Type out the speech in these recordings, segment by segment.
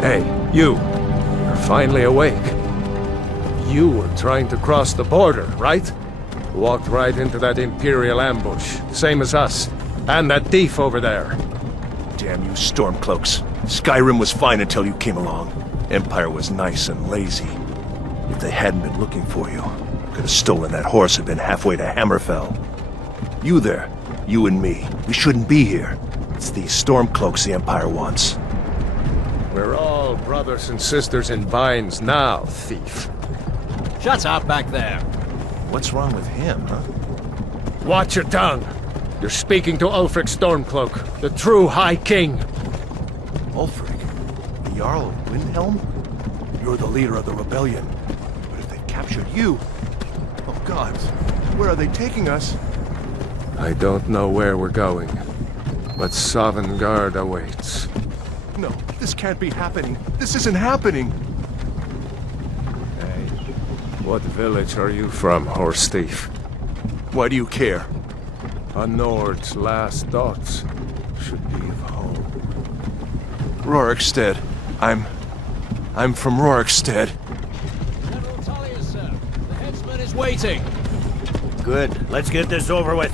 Hey, you. You're finally awake. You were trying to cross the border, right? Walked right into that Imperial ambush, same as us. And that thief over there. Damn you Stormcloaks. Skyrim was fine until you came along. Empire was nice and lazy. If they hadn't been looking for you, I could have stolen that horse and been halfway to Hammerfell. You there, you and me, we shouldn't be here. It's these Stormcloaks the Empire wants. We're all brothers and sisters in binds now, thief. Shut up back there. What's wrong with him, huh? Watch your tongue. You're speaking to Ulfric Stormcloak, the true High King. Ulfric? The Jarl of Windhelm? You're the leader of the rebellion. But if they've captured you... Oh gods, where are they taking us? I don't know where we're going, but Sovngarde awaits. No, this can't be happening. This isn't happening. Hey, what village are you from, horse thief? Why do you care? A Nord's last thoughts should be of home. Rorikstead. I'm from Rorikstead. General Tullius, sir. The headsman is waiting. Good. Let's get this over with.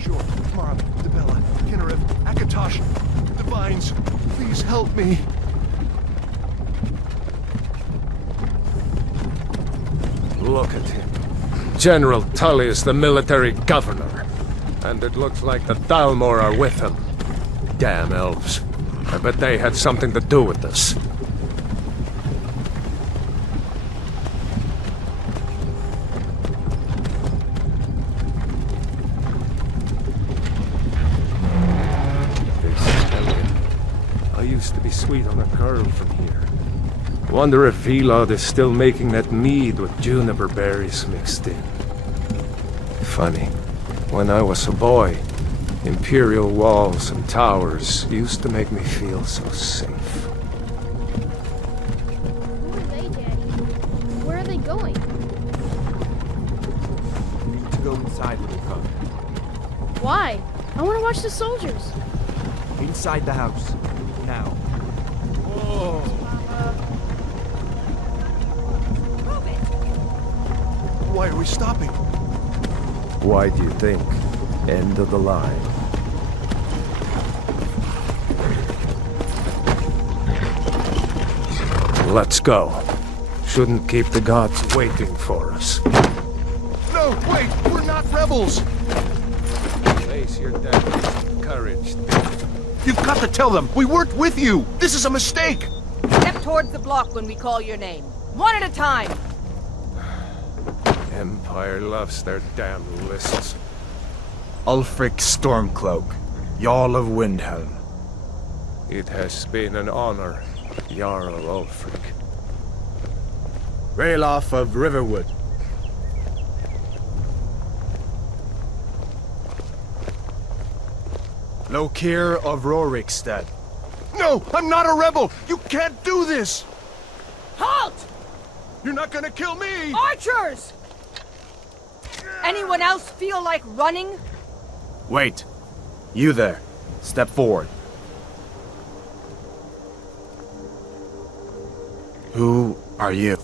Sure. Mara, Dibella, Kinnereth, Akatosh, the Vines. Please help me. Look at him. General Tullius, the military governor. And it looks like the Thalmor are with him. Damn elves. I bet they had something to do with this. I used to be sweet on a curl from here. Wonder if Vilod is still making that mead with juniper berries mixed in. Funny. When I was a boy, Imperial walls and towers used to make me feel so safe. Who are they, Daddy? Where are they going? We need to go inside, little cub. Why? I want to watch the soldiers. Inside the house. Now. Why are we stopping? Why do you think? End of the line. Let's go. Shouldn't keep the gods waiting for us. No, wait! We're not rebels! Face your death. Courage. You've got to tell them! We weren't with you! This is a mistake! Step towards the block when we call your name. One at a time. Empire loves their damn lists. Ulfric Stormcloak, Jarl of Windhelm. It has been an honor, Jarl Ulfric. Ralof of Riverwood. Lokir of Rorikstead. No! I'm not a rebel! You can't do this! Halt! You're not gonna kill me! Archers! Anyone else feel like running? Wait. You there. Step forward. Who are you?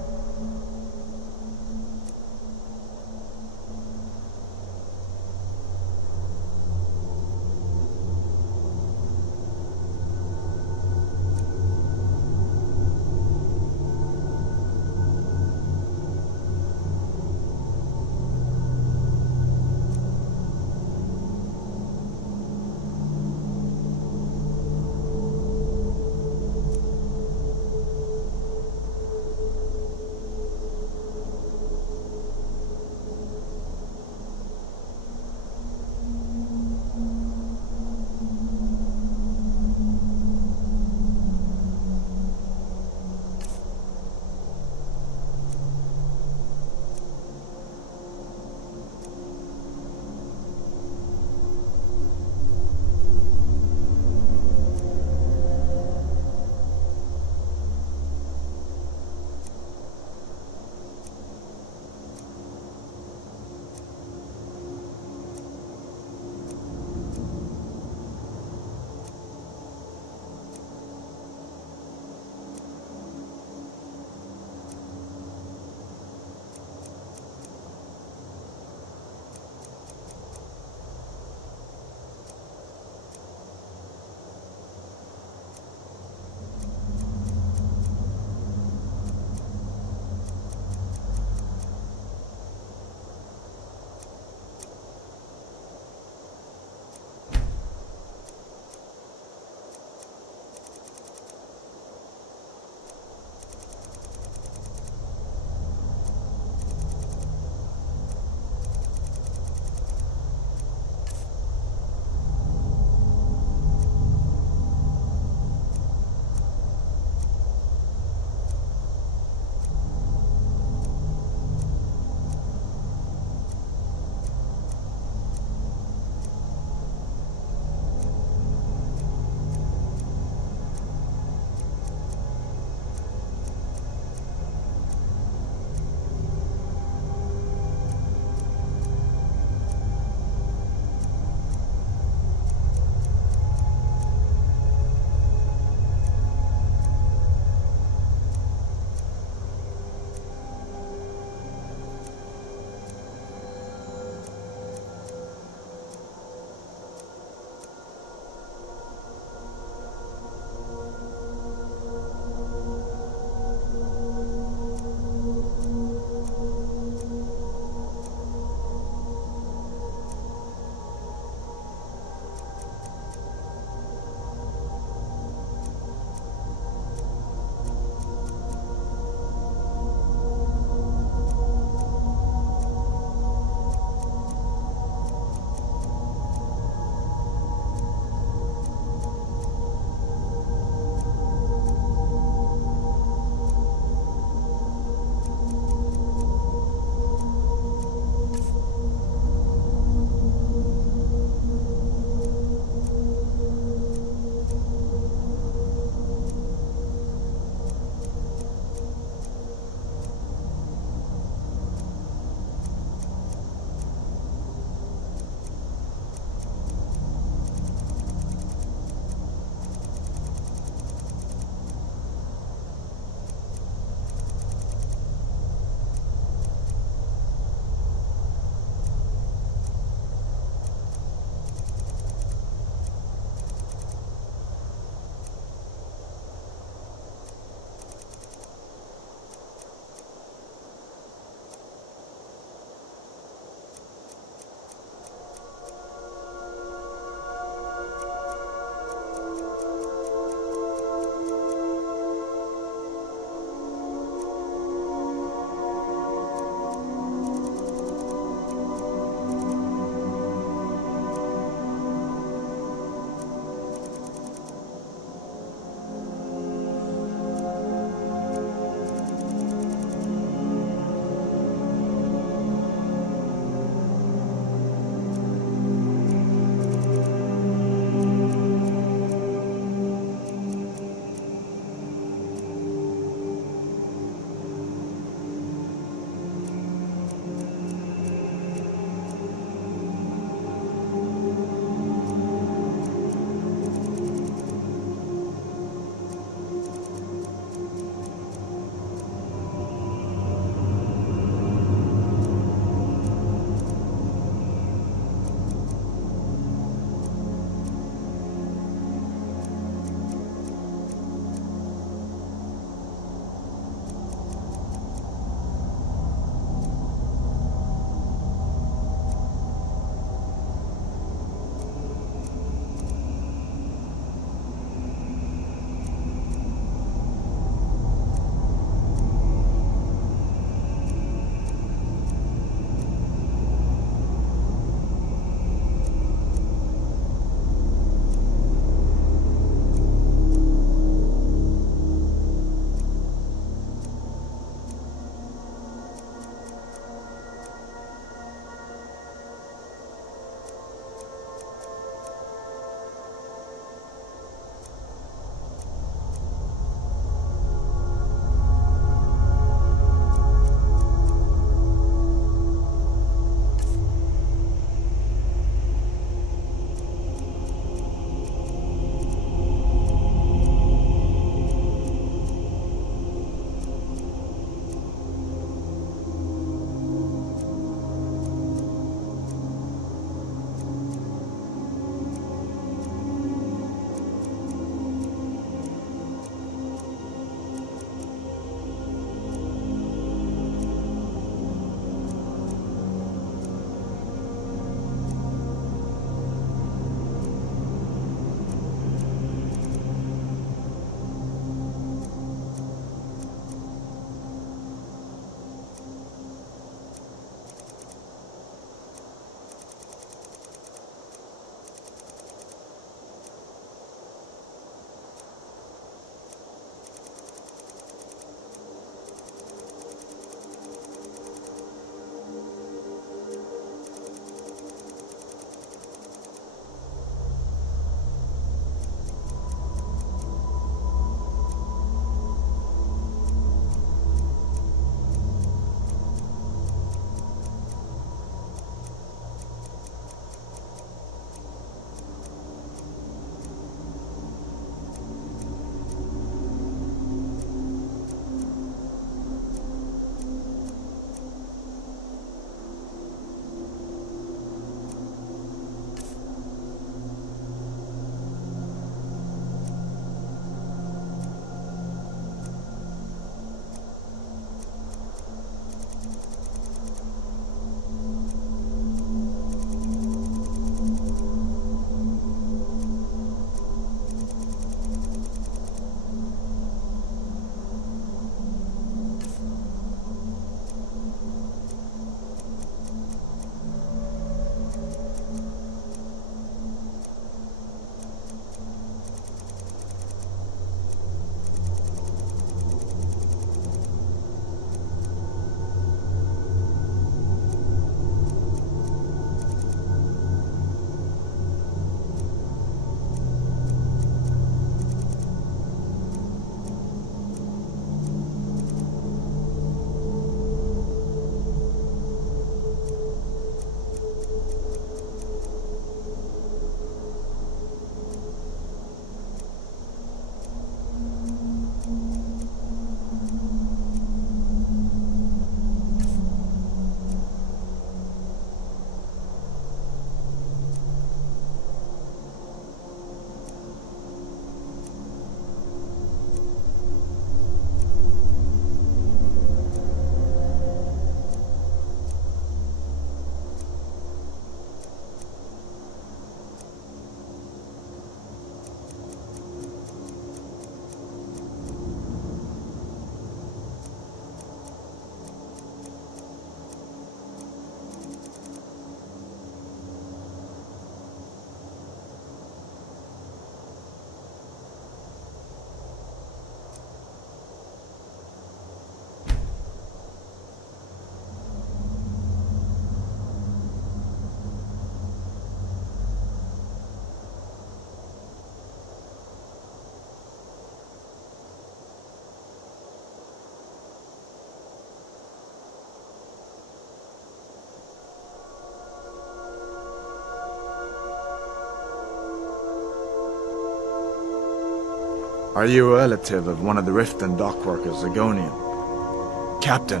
Are you a relative of one of the Riften dockworkers, Zagonian? Captain,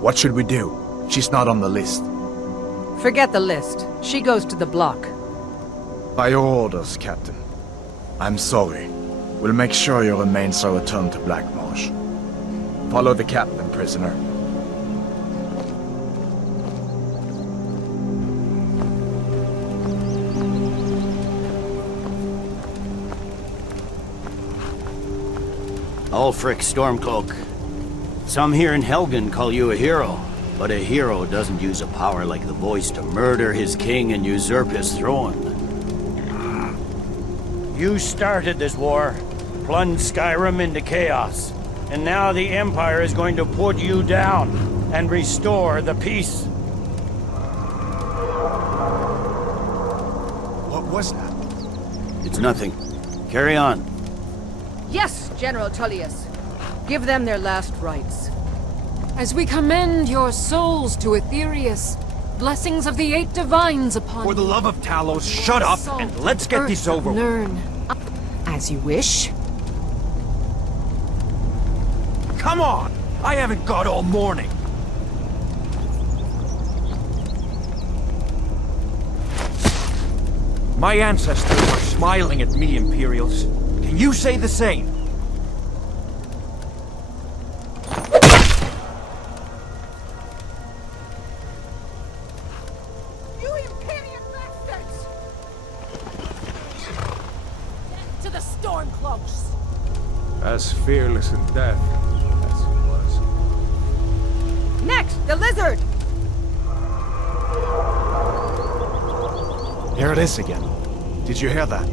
what should we do? She's not on the list. Forget the list. She goes to the block. By your orders, Captain. I'm sorry. We'll make sure your remains are returned to Blackmarsh. Follow the captain, prisoner. Ulfric Stormcloak. Some here in Helgen call you a hero, but a hero doesn't use a power like the voice to murder his king and usurp his throne. You started this war, plunged Skyrim into chaos, and now the Empire is going to put you down and restore the peace. What was that? It's nothing. Carry on. Yes, General Tullius. Give them their last rites. As we commend your souls to Aetherius, blessings of the eight divines upon For the you. love of Talos, shut up and let's get this over with. Learn. As you wish. Come on! I haven't got all morning. My ancestors were smiling at me, Imperials. Can you say the same? You Imperial bastards! To the Stormcloaks! As fearless in death as he was. Next, the lizard! Here it is again. Did you hear that?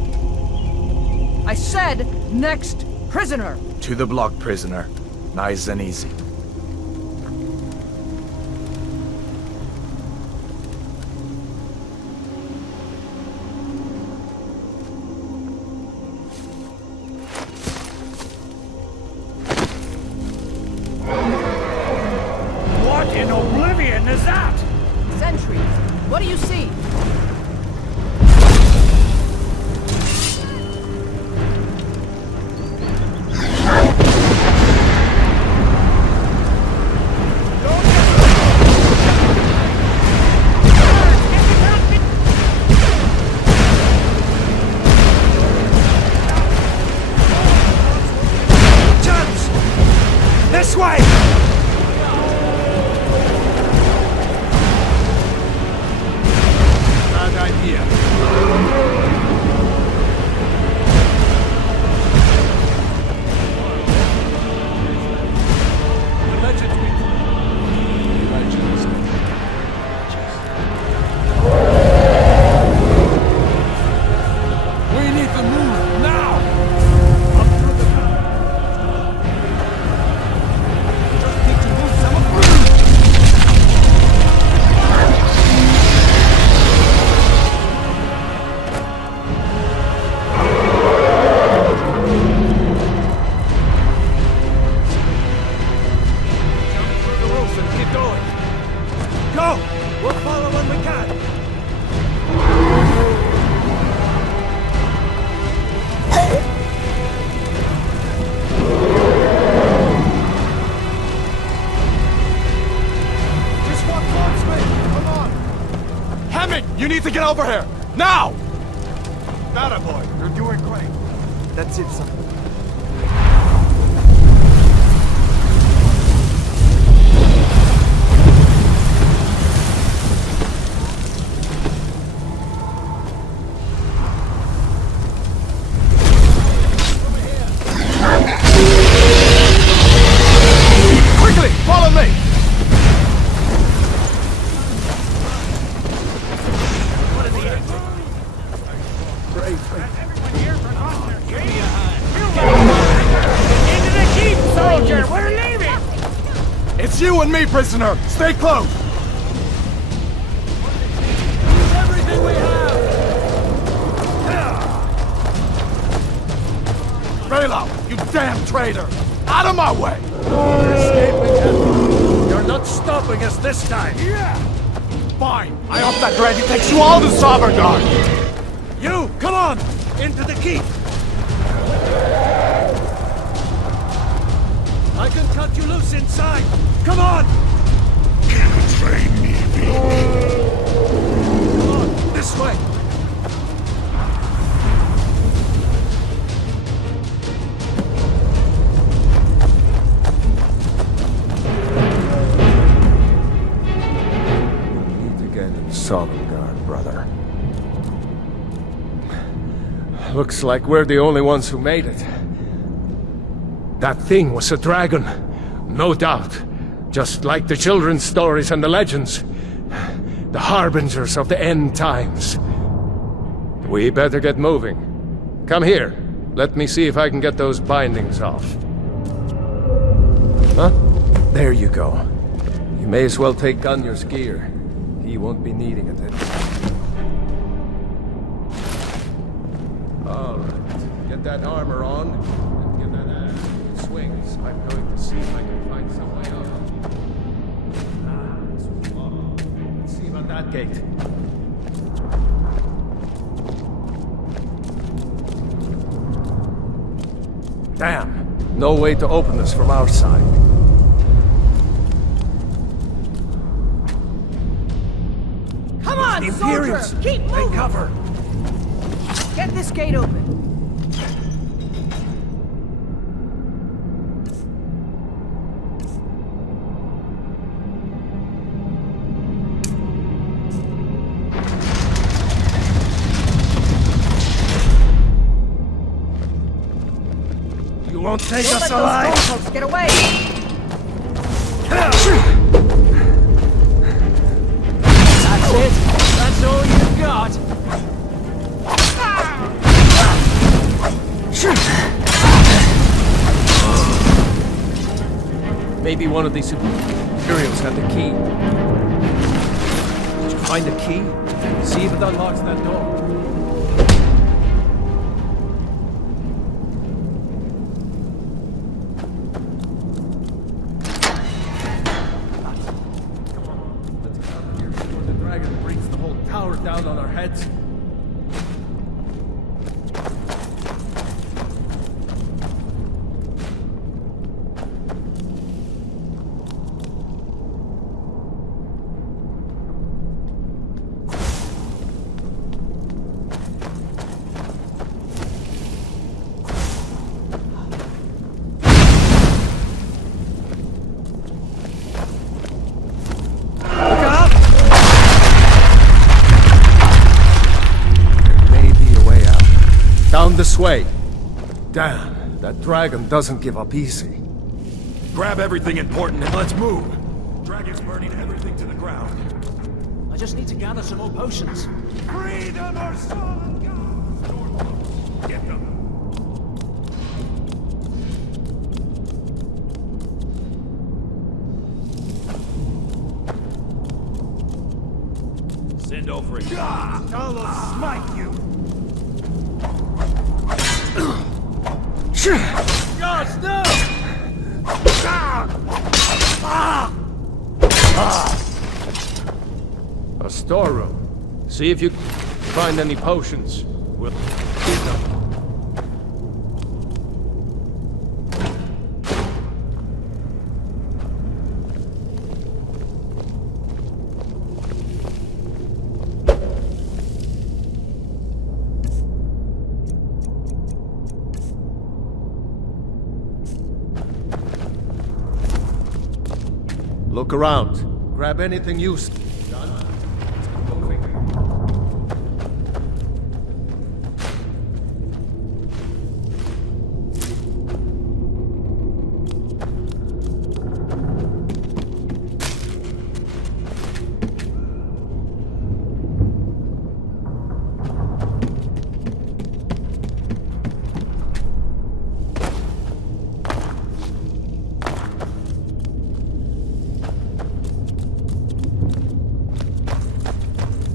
I said, next prisoner! To the block, prisoner. Nice and easy. What in oblivion is that? Sentries, what do you see? This way! Bad idea. The legends we... Legends. We need to move now! Up through the just need to move some of jump through the roofs and keep going. Go! We'll follow when we can. Just walk towards me. Come on. Hammond, you need to get over here! Now! That boy. You're doing great. That's it, son. Quickly, follow me! It's you and me, prisoner! Stay close! Use everything we have! Raylo, you damn traitor! Out of my way! You're not stopping us this time! Fine! I hope that ready takes you all to Sovereign! You, come on! Into the keep! I can cut you loose inside! Come on! Come on, this way! Meet again in Sovngarde, brother. Looks like we're the only ones who made it. That thing was a dragon, no doubt. Just like the children's stories and the legends. The harbingers of the end times. We better get moving. Come here. Let me see if I can get those bindings off. Huh? There you go. You may as well take Gunjar's gear. He won't be needing it anymore. All right. Get that armor on, and get that axe in swings. I'm going to see if I can find some way out. It's locked. Let's see about that gate. Damn! No way to open this from our side. Come on, The soldier! Imperials! Keep moving! Take cover! Get this gate open. You won't take Don't us let alive! those folks get away! That's it! That's all you've got! Maybe one of these Imperials had the key. Did you find the key? See if it unlocks that door. Come on, let's get out of here before the dragon brings the whole tower down on our heads. This way. Damn, that dragon doesn't give up easy. Grab everything important and let's move. Dragon's burning everything to the ground. I just need to gather some more potions. Freedom or stolen guns! Get them. Send over it. I'll smite you! Gods, no! A storeroom. See if you find any potions. We'll keep them. Look around. Grab anything useful. Done. Let's keep moving.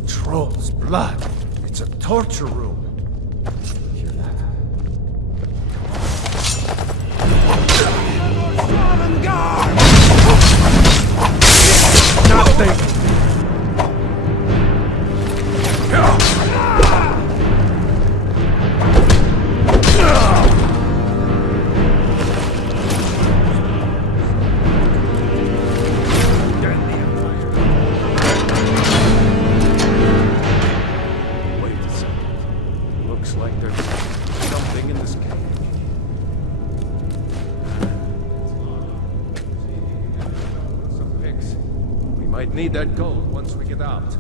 Troll's blood. It's a torture room. Hear that? Nothing. Need that gold once we get out.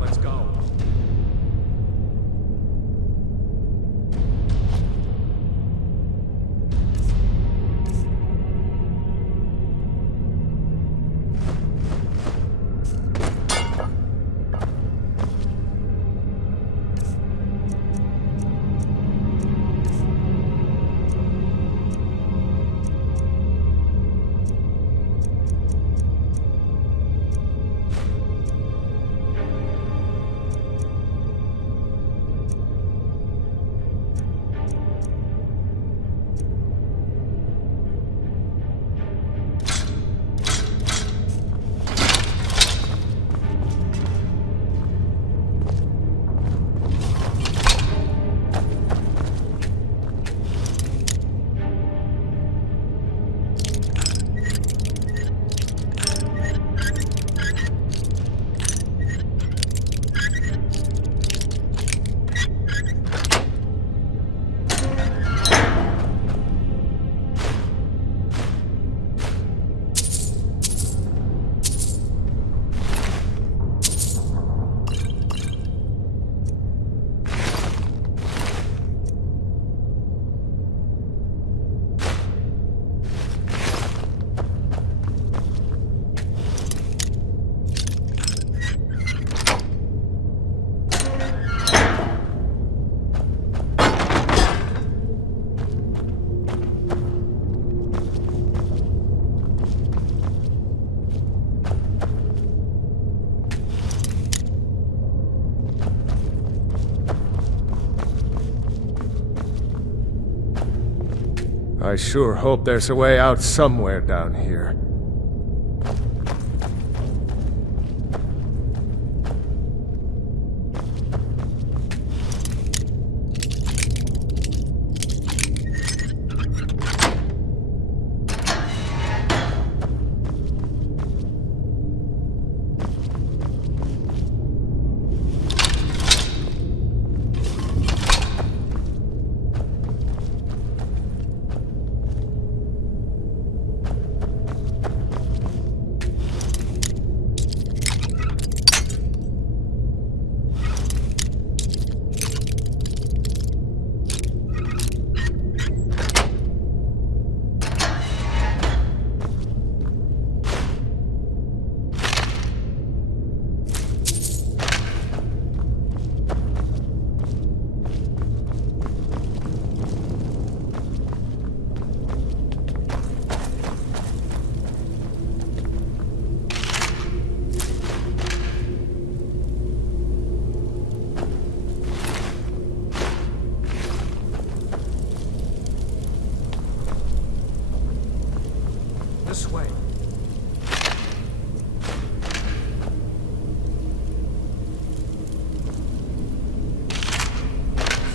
Let's go. I sure hope there's a way out somewhere down here. This way.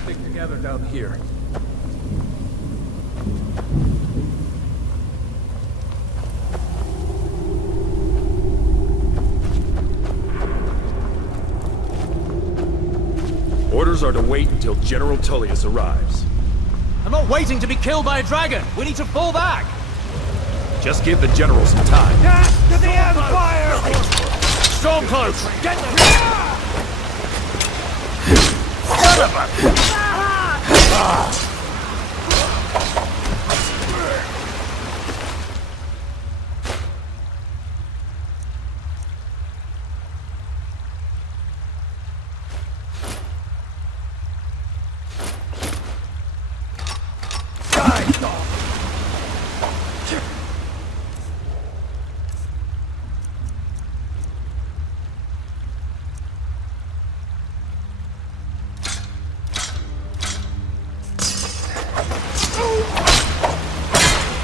Stick together down here. Orders are to wait until General Tullius arrives. I'm not waiting to be killed by a dragon! We need to fall back! Just give the General some time. To the Empire! Stormcloaks! Get them! Son of a...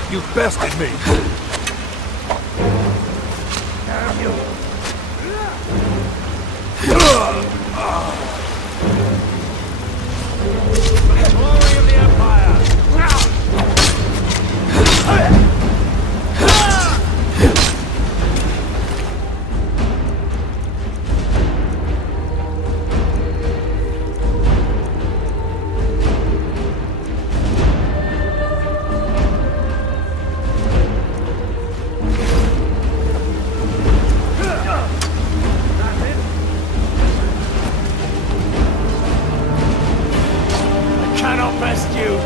You bested me! Damn you! Glory of the Empire! I cannot best you!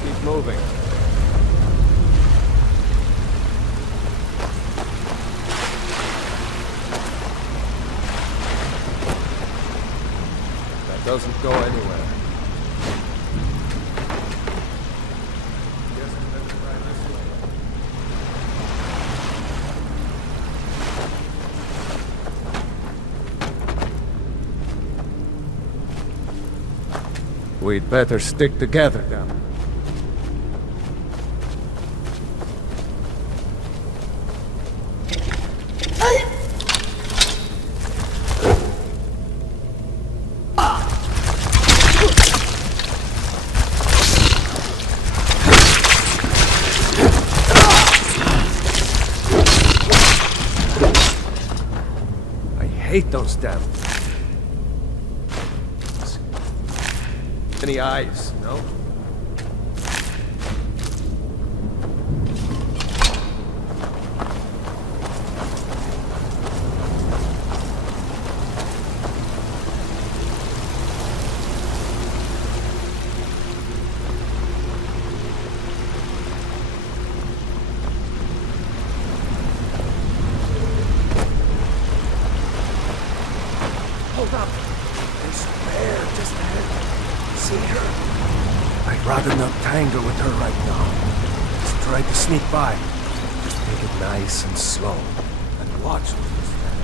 Keep moving. That doesn't go anywhere. Guess we better try this way. We'd better stick together down. I hate those damn... Any eyes, no? Hold up. There's a bear just ahead. See her? I'd rather not tangle with her right now. Just try to sneak by. Just take it nice and slow. And watch where you stand.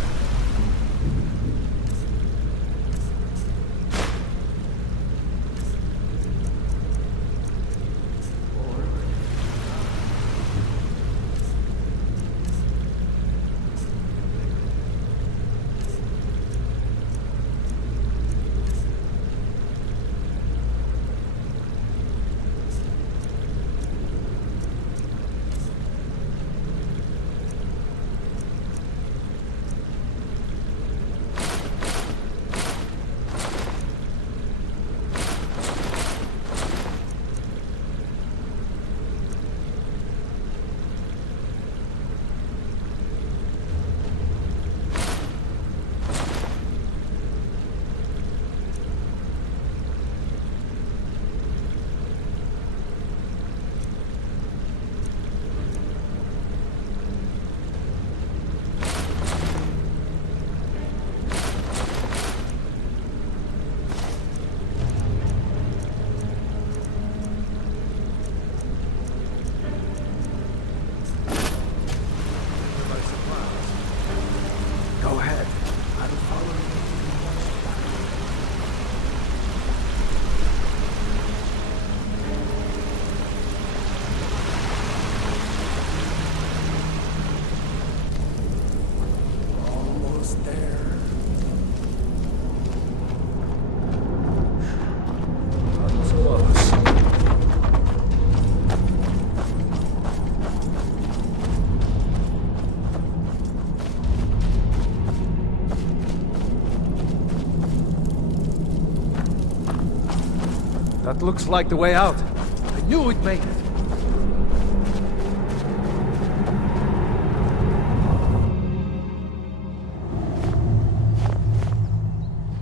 That looks like the way out. I knew we'd make it.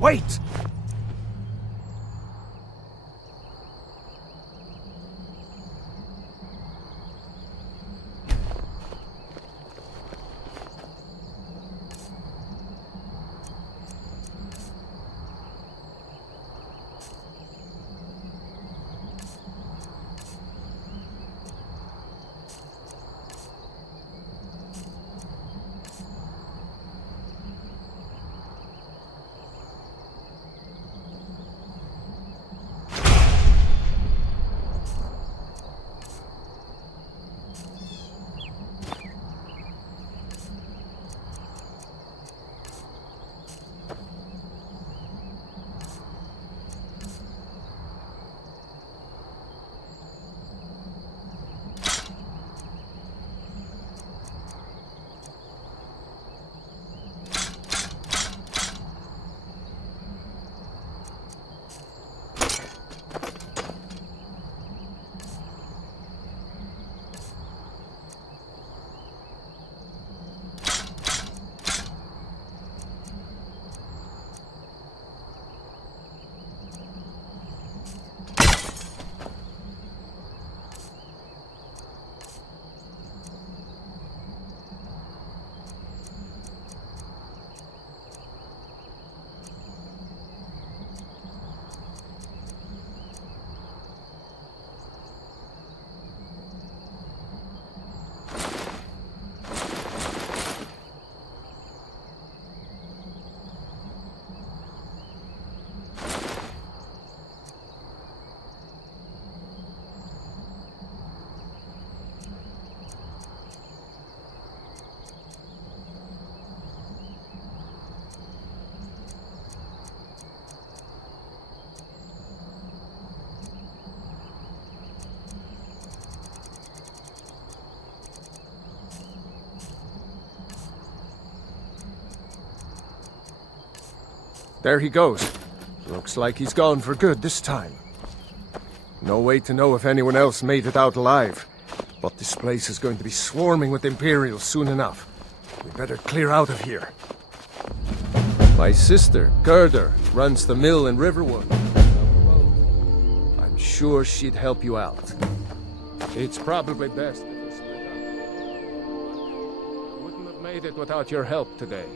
Wait! There he goes. Looks like he's gone for good this time. No way to know if anyone else made it out alive. But this place is going to be swarming with Imperials soon enough. We better clear out of here. My sister, Gerda, runs the mill in Riverwood. I'm sure she'd help you out. It's probably best if we split up. I wouldn't have made it without your help today.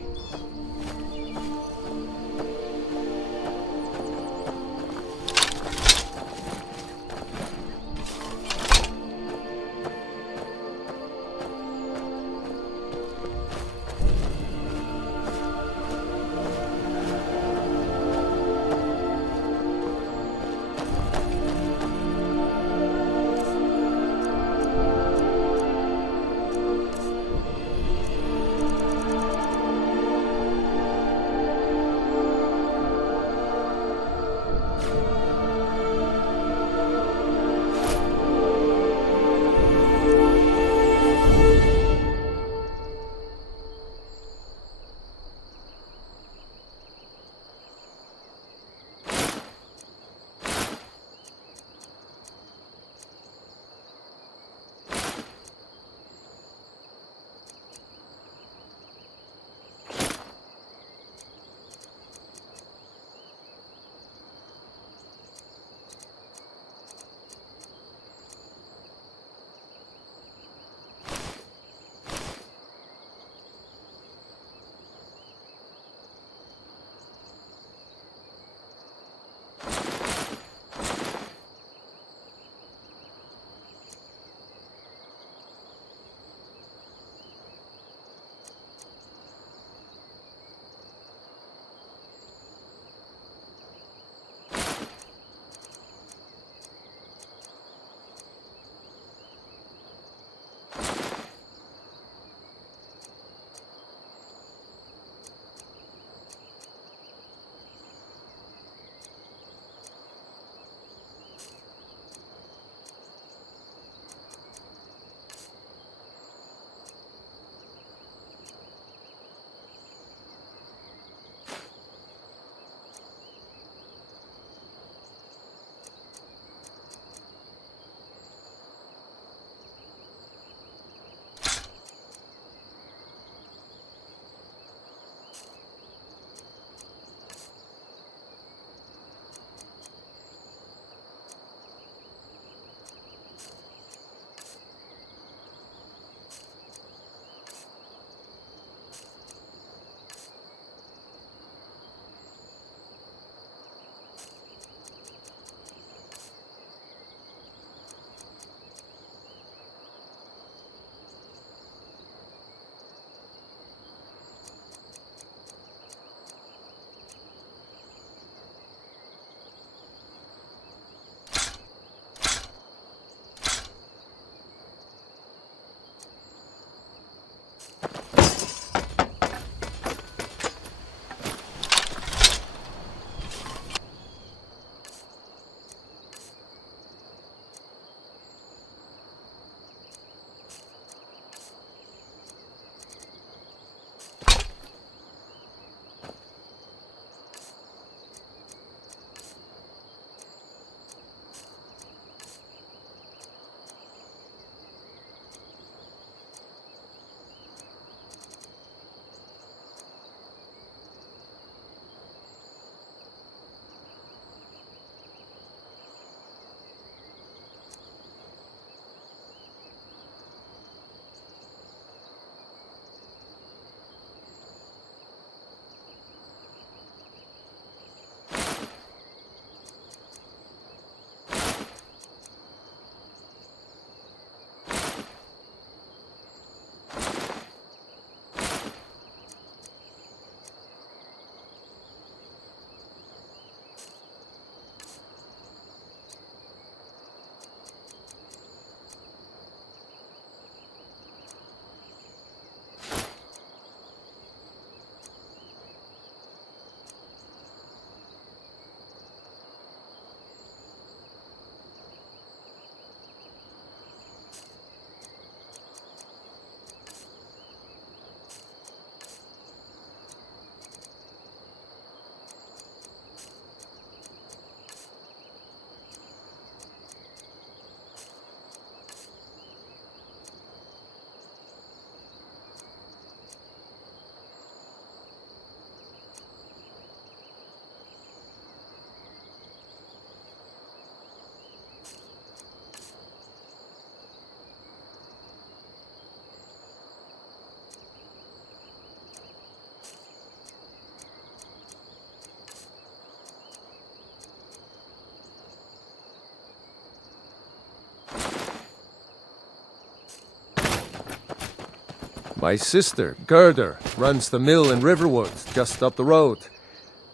My sister, Gerda, runs the mill in Riverwood, just up the road.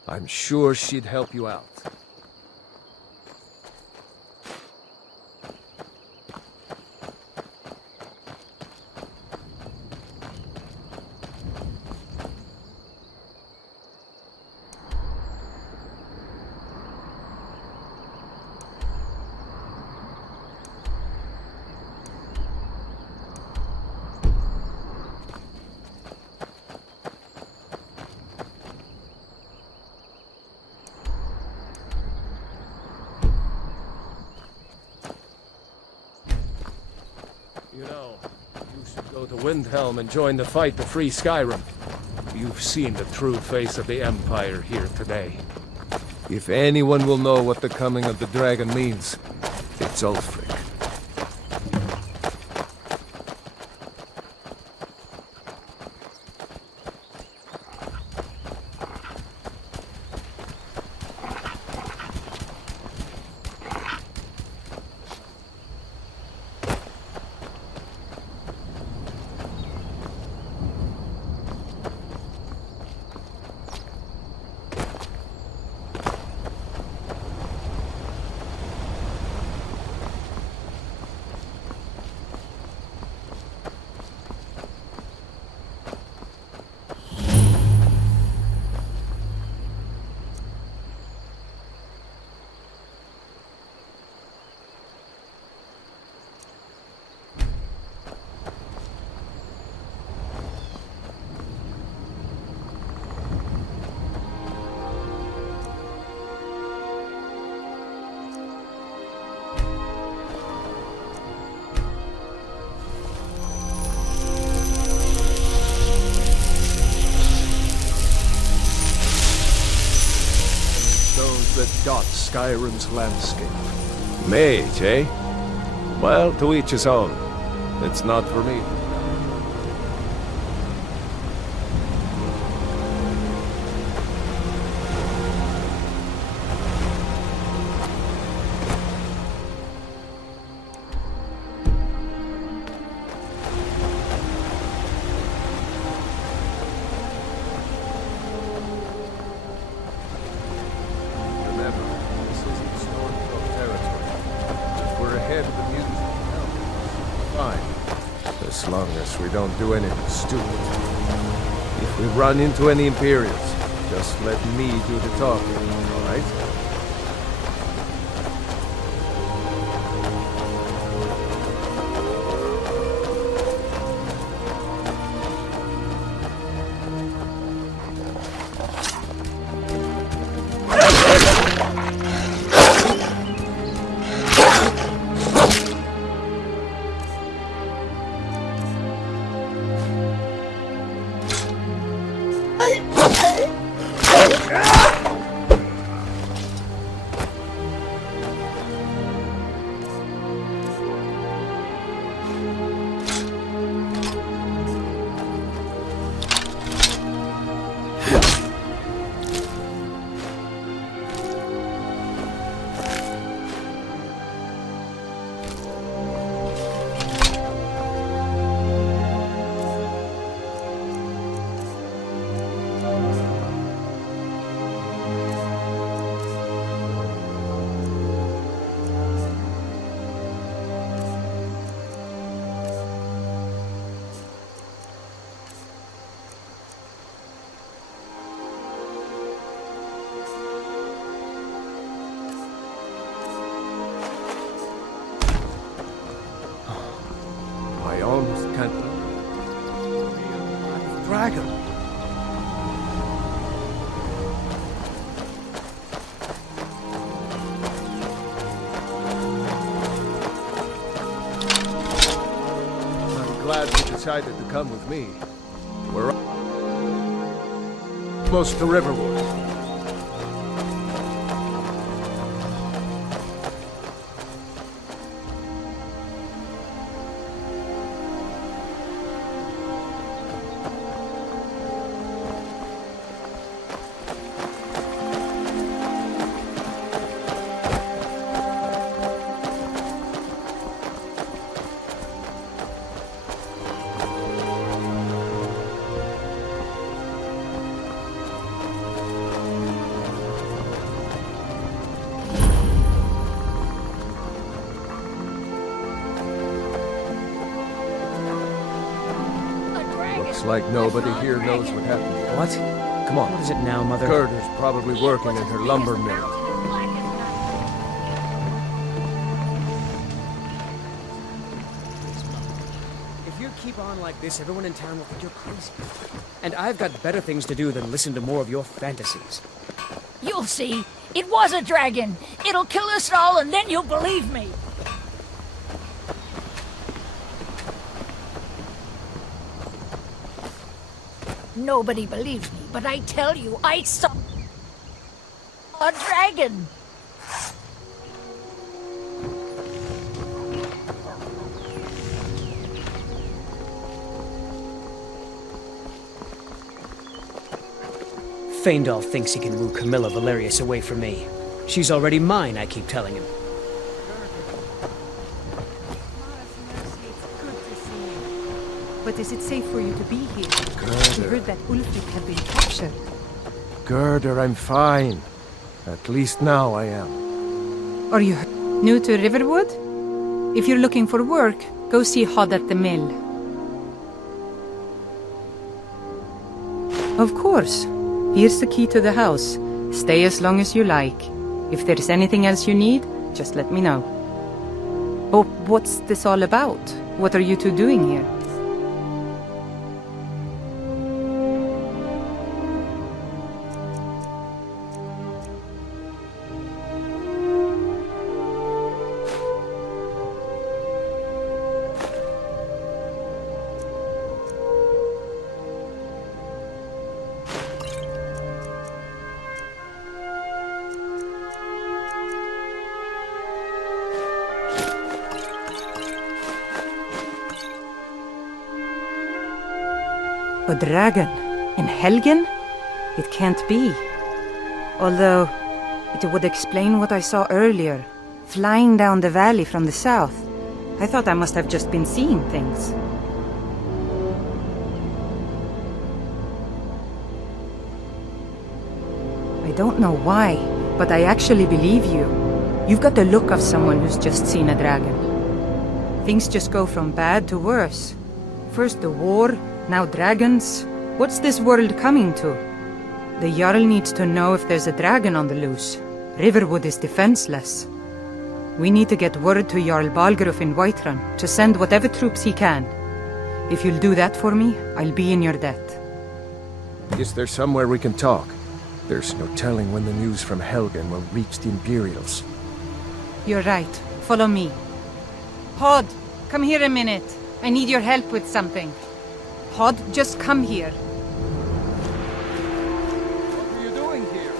I'm sure she'd help you out. You know, you should go to Windhelm and join the fight to free Skyrim. You've seen the true face of the Empire here today. If anyone will know what the coming of the dragon means, it's Ulfric. That dot Skyrim's landscape. Mage, eh? Well, to each his own. It's not for me. As long as we don't do anything stupid. If we run into any Imperials, just let me do the talking, alright? I almost can't believe it. Dragon. I'm glad you decided to come with me. We're almost to Riverwood. Looks like nobody here knows what happened yet. What? Come on. What is it now, Mother? Gerda's probably working in her lumber mill. If you keep on like this, everyone in town will think you're crazy. And I've got better things to do than listen to more of your fantasies. You'll see. It was a dragon. It'll kill us all, and then you'll believe me. Nobody believes me, but I tell you, I saw a dragon. Faendal thinks he can woo Camilla Valerius away from me. She's already mine, I keep telling him. But is it safe for you to be here? We Gerda. heard that Ulfric had been captured. Gerda, I'm fine. At least now I am. Are you new to Riverwood? If you're looking for work, go see Hod at the mill. Of course. Here's the key to the house. Stay as long as you like. If there's anything else you need, just let me know. Oh, what's this all about? What are you two doing here? A dragon? In Helgen? It can't be. Although, it would explain what I saw earlier, flying down the valley from the south. I thought I must have just been seeing things. I don't know why, but I actually believe you. You've got the look of someone who's just seen a dragon. Things just go from bad to worse. First the war, now dragons. What's this world coming to? The Jarl needs to know if there's a dragon on the loose. Riverwood is defenseless. We need to get word to Jarl Balgruuf in Whiterun to send whatever troops he can. If you'll do that for me, I'll be in your debt. Is there somewhere we can talk? There's no telling when the news from Helgen will reach the Imperials. You're right. Follow me. Hod, come here a minute. I need your help with something. Hod, just come here. What are you doing here?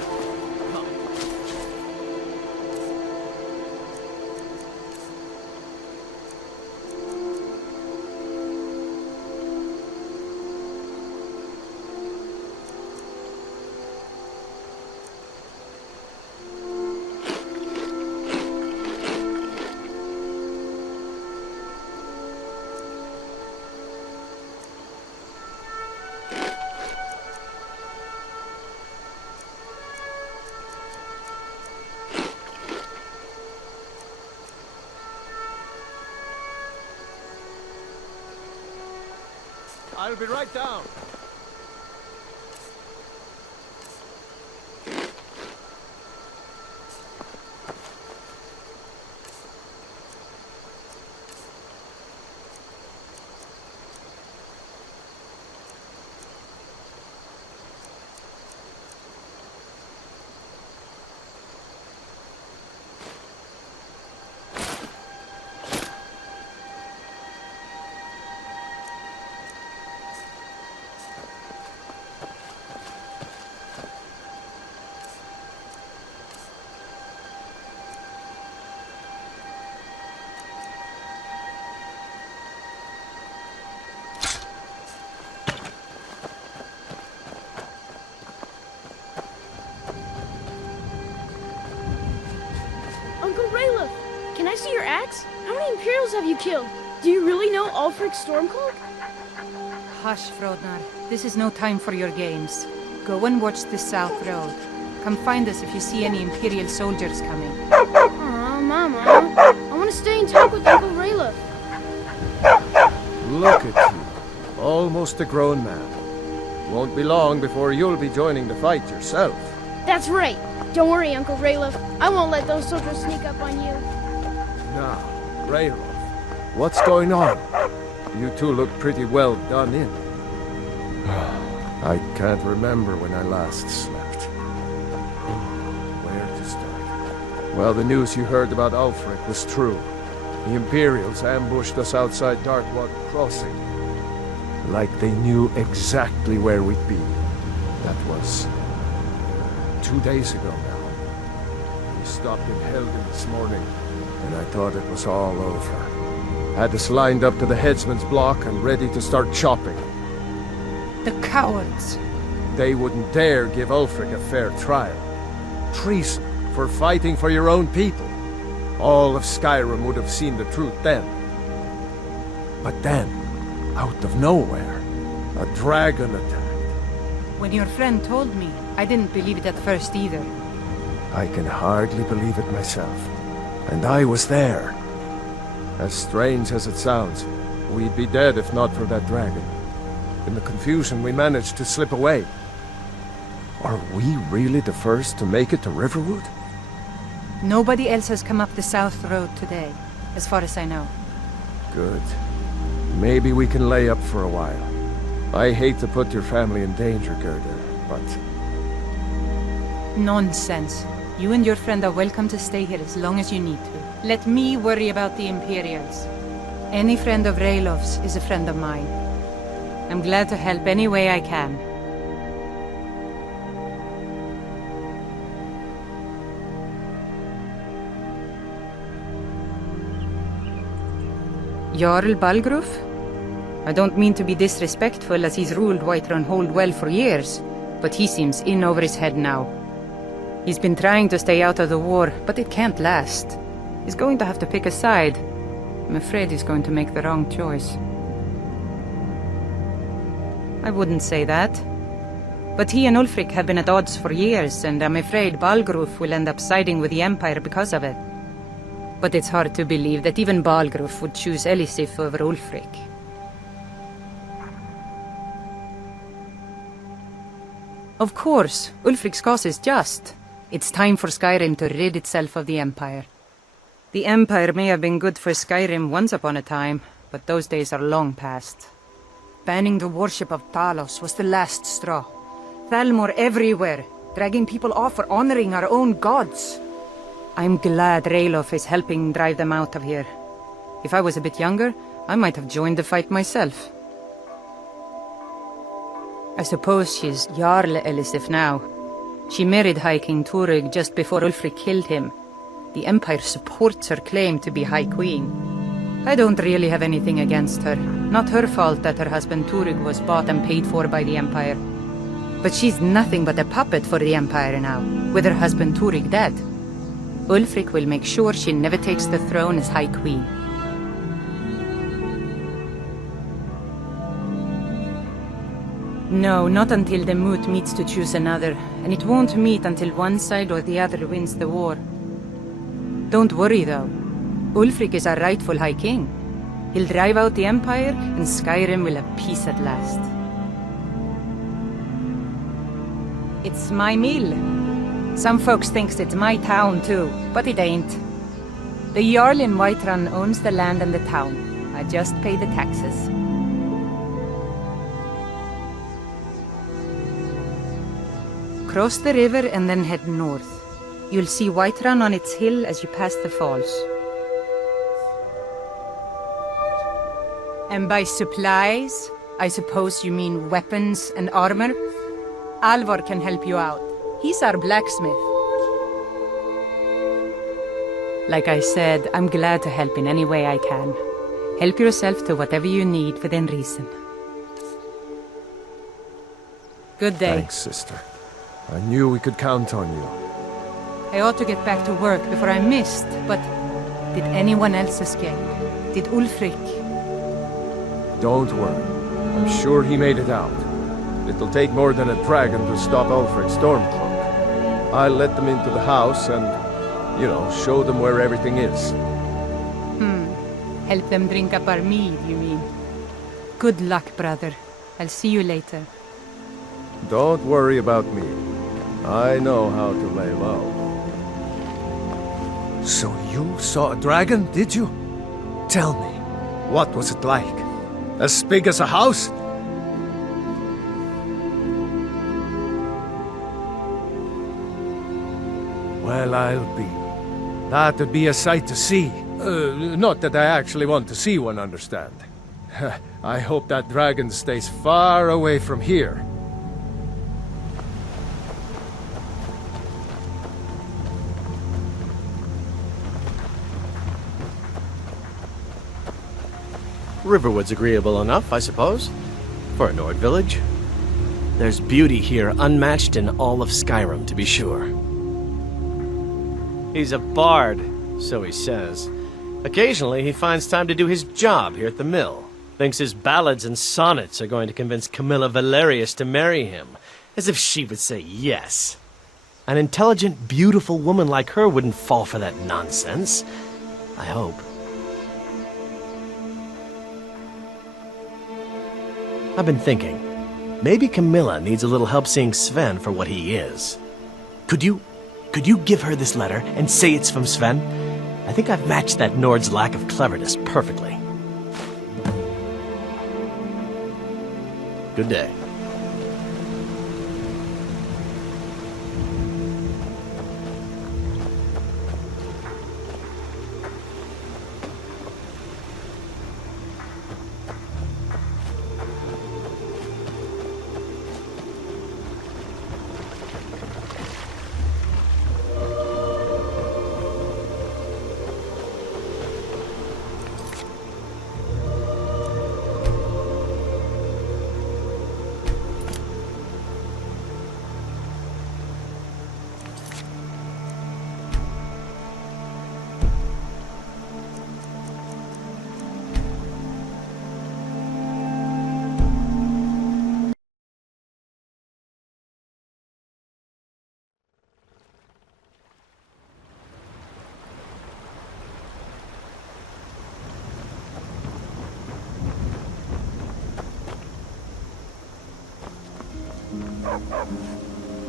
I'll be right down. Uncle Rayla, can I see your axe? How many Imperials have you killed? Do you really know Ulfric's Stormcloak? Hush, Frodnar. This is no time for your games. Go and watch the South Road. Come find us if you see any Imperial soldiers coming. Aw, Mama. I want to stay and talk with Uncle Rayla. Look at you. Almost almost a grown man. Won't be long before you'll be joining the fight yourself. That's right. Don't worry, Uncle Rayleigh. I won't let those soldiers sneak up on you. Now, Rayleigh, what's going on? You two look pretty well done in. I can't remember when I last slept. Where to start? Well, the news you heard about Ulfric was true. The Imperials ambushed us outside Darkwater Crossing. Like they knew exactly where we'd be. That was 2 days ago now. We stopped in Helgen this morning, and I thought it was all over. Had us lined up to the headsman's block and ready to start chopping. The cowards. They wouldn't dare give Ulfric a fair trial. Treason for fighting for your own people. All of Skyrim would have seen the truth then. But then, out of nowhere, a dragon attacked. When your friend told me, I didn't believe it at first either. I can hardly believe it myself. And I was there. As strange as it sounds, we'd be dead if not for that dragon. In the confusion, we managed to slip away. Are we really the first to make it to Riverwood? Nobody else has come up the South Road today, as far as I know. Good. Maybe we can lay up for a while. I hate to put your family in danger, Gerda, but... Nonsense. You and your friend are welcome to stay here as long as you need to. Let me worry about the Imperials. Any friend of Raylough's is a friend of mine. I'm glad to help any way I can. Jarl Balgruf? I don't mean to be disrespectful as he's ruled Whiterun Hold well for years, but he seems in over his head now. He's been trying to stay out of the war, but it can't last. He's going to have to pick a side. I'm afraid he's going to make the wrong choice. I wouldn't say that. But he and Ulfric have been at odds for years, and I'm afraid Balgruf will end up siding with the Empire because of it. But it's hard to believe that even Balgruf would choose Elisif over Ulfric. Of course, Ulfric's cause is just. It's time for Skyrim to rid itself of the Empire. The Empire may have been good for Skyrim once upon a time, but those days are long past. Banning the worship of Talos was the last straw. Thalmor everywhere, dragging people off for honoring our own gods. I'm glad Raylough is helping drive them out of here. If I was a bit younger, I might have joined the fight myself. I suppose she's Jarl Elisif now. She married High King Turug just before Ulfric killed him. The Empire supports her claim to be High Queen. I don't really have anything against her. Not her fault that her husband Turug was bought and paid for by the Empire. But she's nothing but a puppet for the Empire now, with her husband Turug dead. Ulfric will make sure she never takes the throne as High Queen. No, not until the Moot meets to choose another, and it won't meet until one side or the other wins the war. Don't worry though. Ulfric is our rightful High King. He'll drive out the Empire, and Skyrim will have peace at last. It's my mill. Some folks thinks it's my town too, but it ain't. The Jarl in Whiterun owns the land and the town. I just pay the taxes. Cross the river and then head north. You'll see Whiterun on its hill as you pass the falls. And by supplies, I suppose you mean weapons and armor? Alvor can help you out. He's our blacksmith. Like I said, I'm glad to help in any way I can. Help yourself to whatever you need within reason. Good day. Thanks, sister. I knew we could count on you. I ought to get back to work before I missed, but did anyone else escape? Did Ulfric? Don't worry. I'm sure he made it out. It'll take more than a dragon to stop Ulfric's Stormcloak. I'll let them into the house and, show them where everything is. Help them drink up our mead, you mean? Good luck, brother. I'll see you later. Don't worry about me. I know how to lay low. So you saw a dragon, did you? Tell me, what was it like? As big as a house? Well, I'll be. That'd be a sight to see. Not that I actually want to see one, understand. I hope that dragon stays far away from here. Riverwood's agreeable enough, I suppose, for a Nord village. There's beauty here unmatched in all of Skyrim, to be sure. He's a bard, so he says. Occasionally, he finds time to do his job here at the mill. Thinks his ballads and sonnets are going to convince Camilla Valerius to marry him, as if she would say yes. An intelligent, beautiful woman like her wouldn't fall for that nonsense. I hope. I've been thinking, maybe Camilla needs a little help seeing Sven for what he is. Could you give her this letter and say it's from Sven? I think I've matched that Nord's lack of cleverness perfectly. Good day.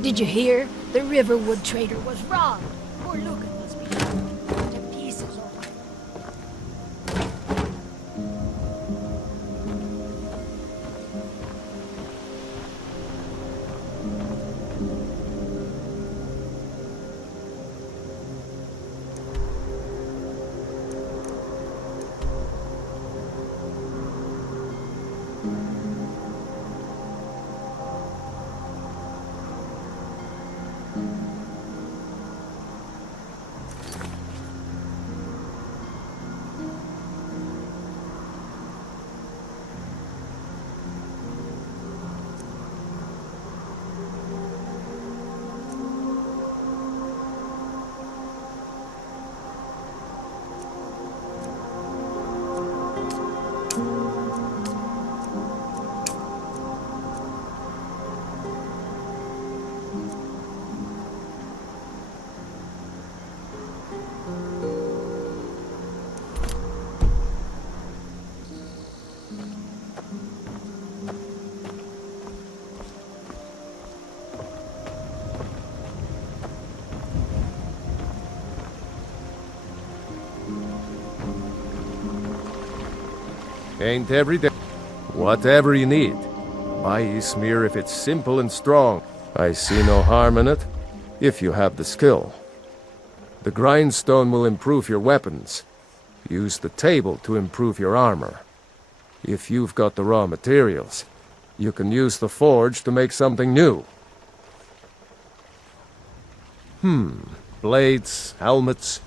Did you hear? The Riverwood trader was robbed. Poor Lucas must be torn to pieces. Ain't every day. Whatever you need. Buy Ysmir if it's simple and strong. I see no harm in it, if you have the skill. The grindstone will improve your weapons. Use the table to improve your armor. If you've got the raw materials, you can use the forge to make something new. Blades, helmets,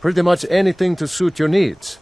pretty much anything to suit your needs.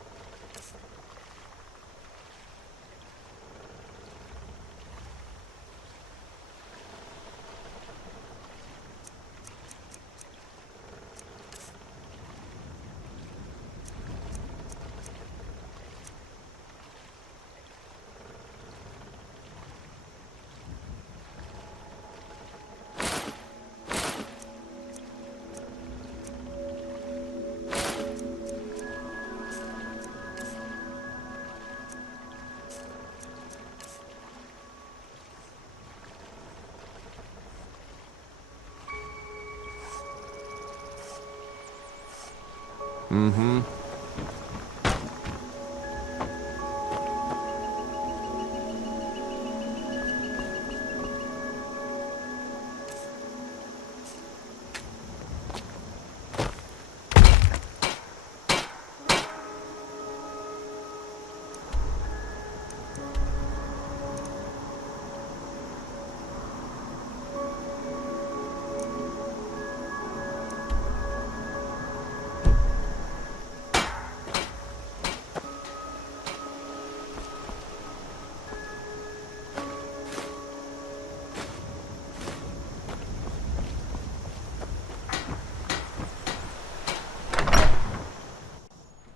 Mm-hmm.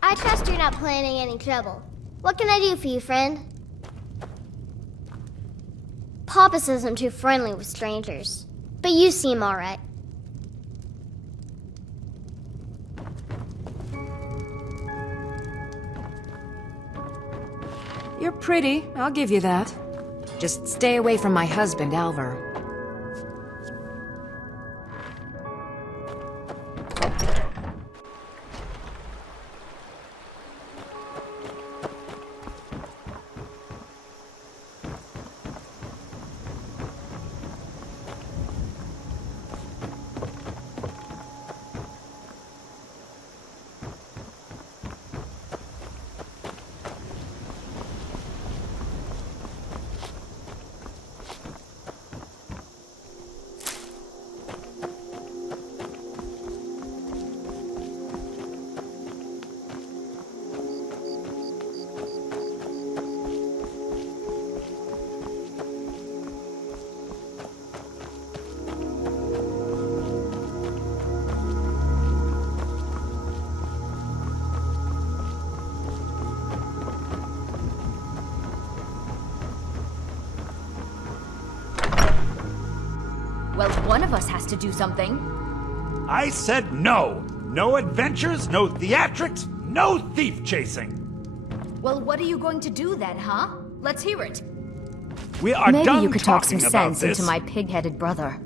I trust you're not planning any trouble. What can I do for you, friend? Papas isn't too friendly with strangers, but you seem alright. You're pretty, I'll give you that. Just stay away from my husband, Alvar. Well, one of us has to do something. I said no! No adventures, no theatrics, no thief chasing! Well, what are you going to do then, huh? Let's hear it. We are Maybe done you could talk some talking about sense this. into my pig-headed brother.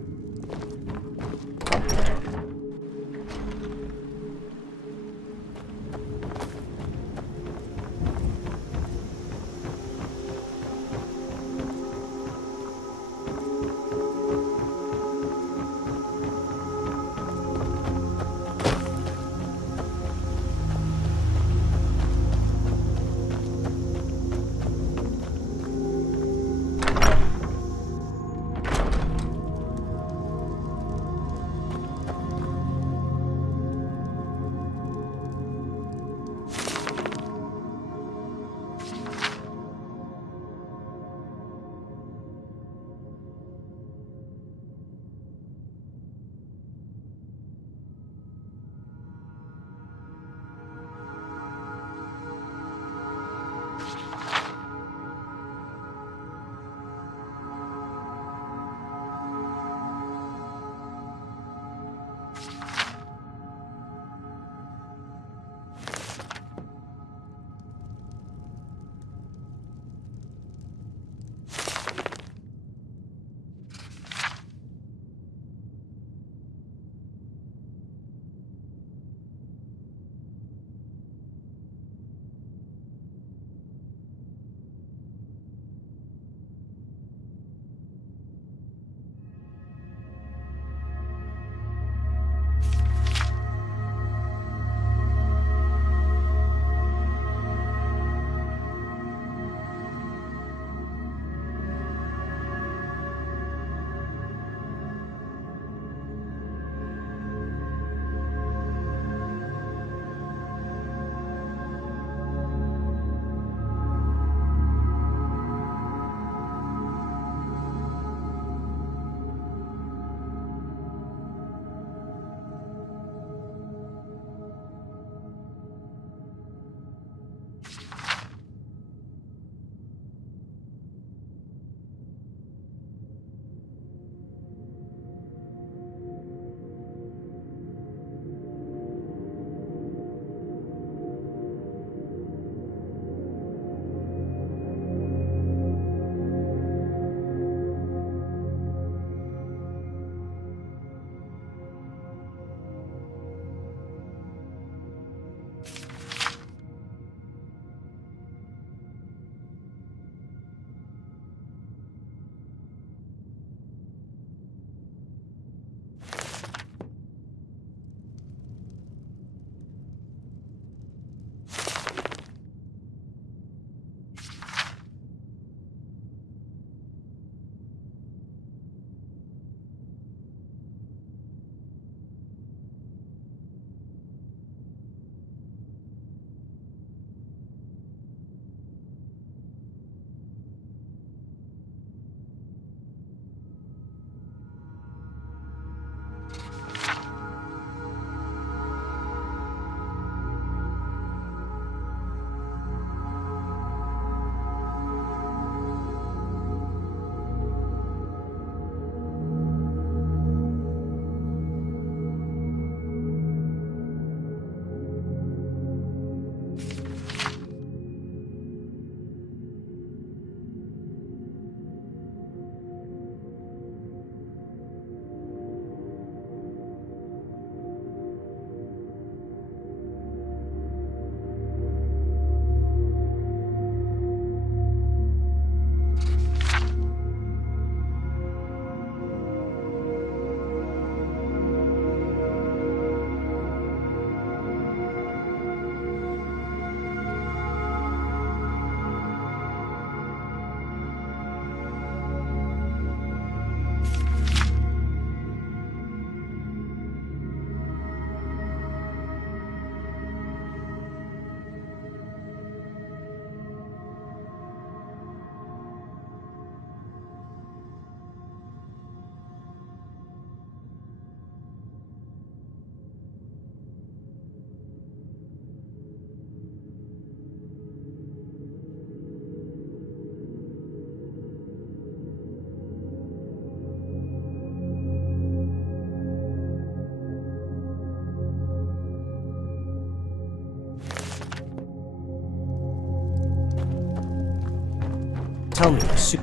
tell me the suit.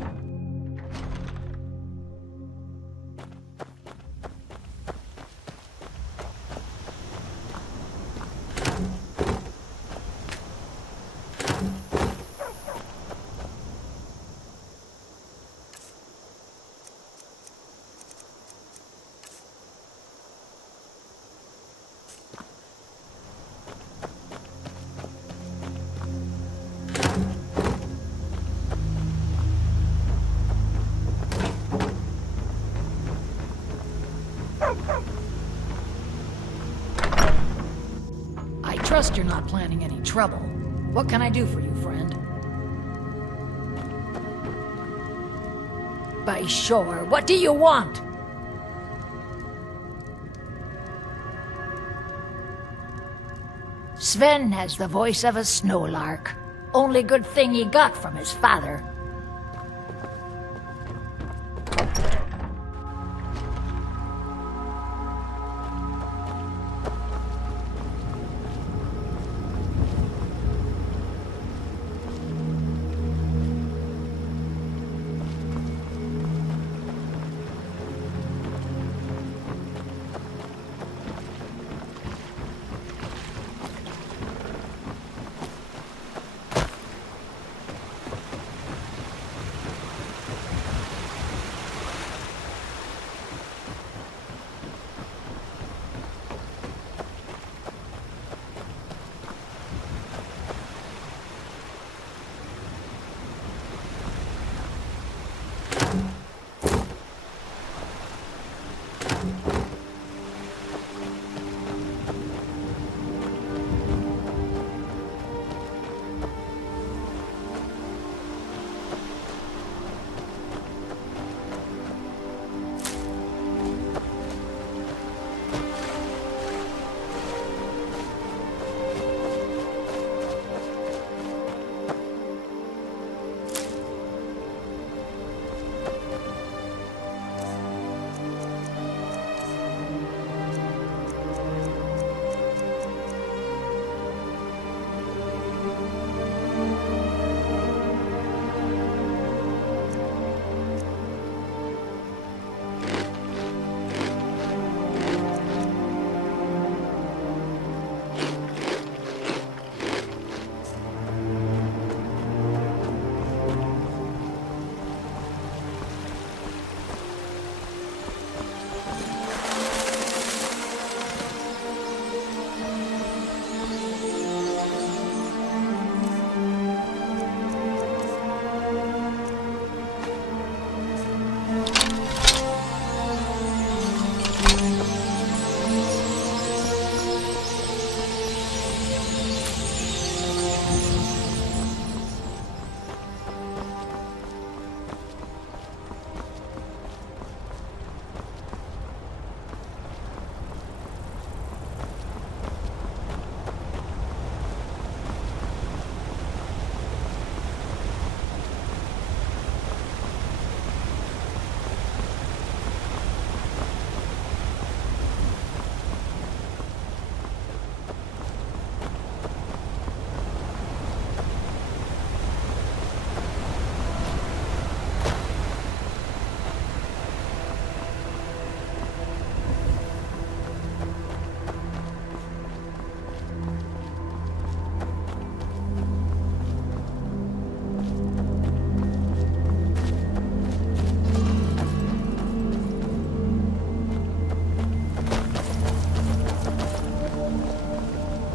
I trust you're not planning any trouble. What can I do for you, friend? By sure, what do you want? Sven has the voice of a snowlark. Only good thing he got from his father.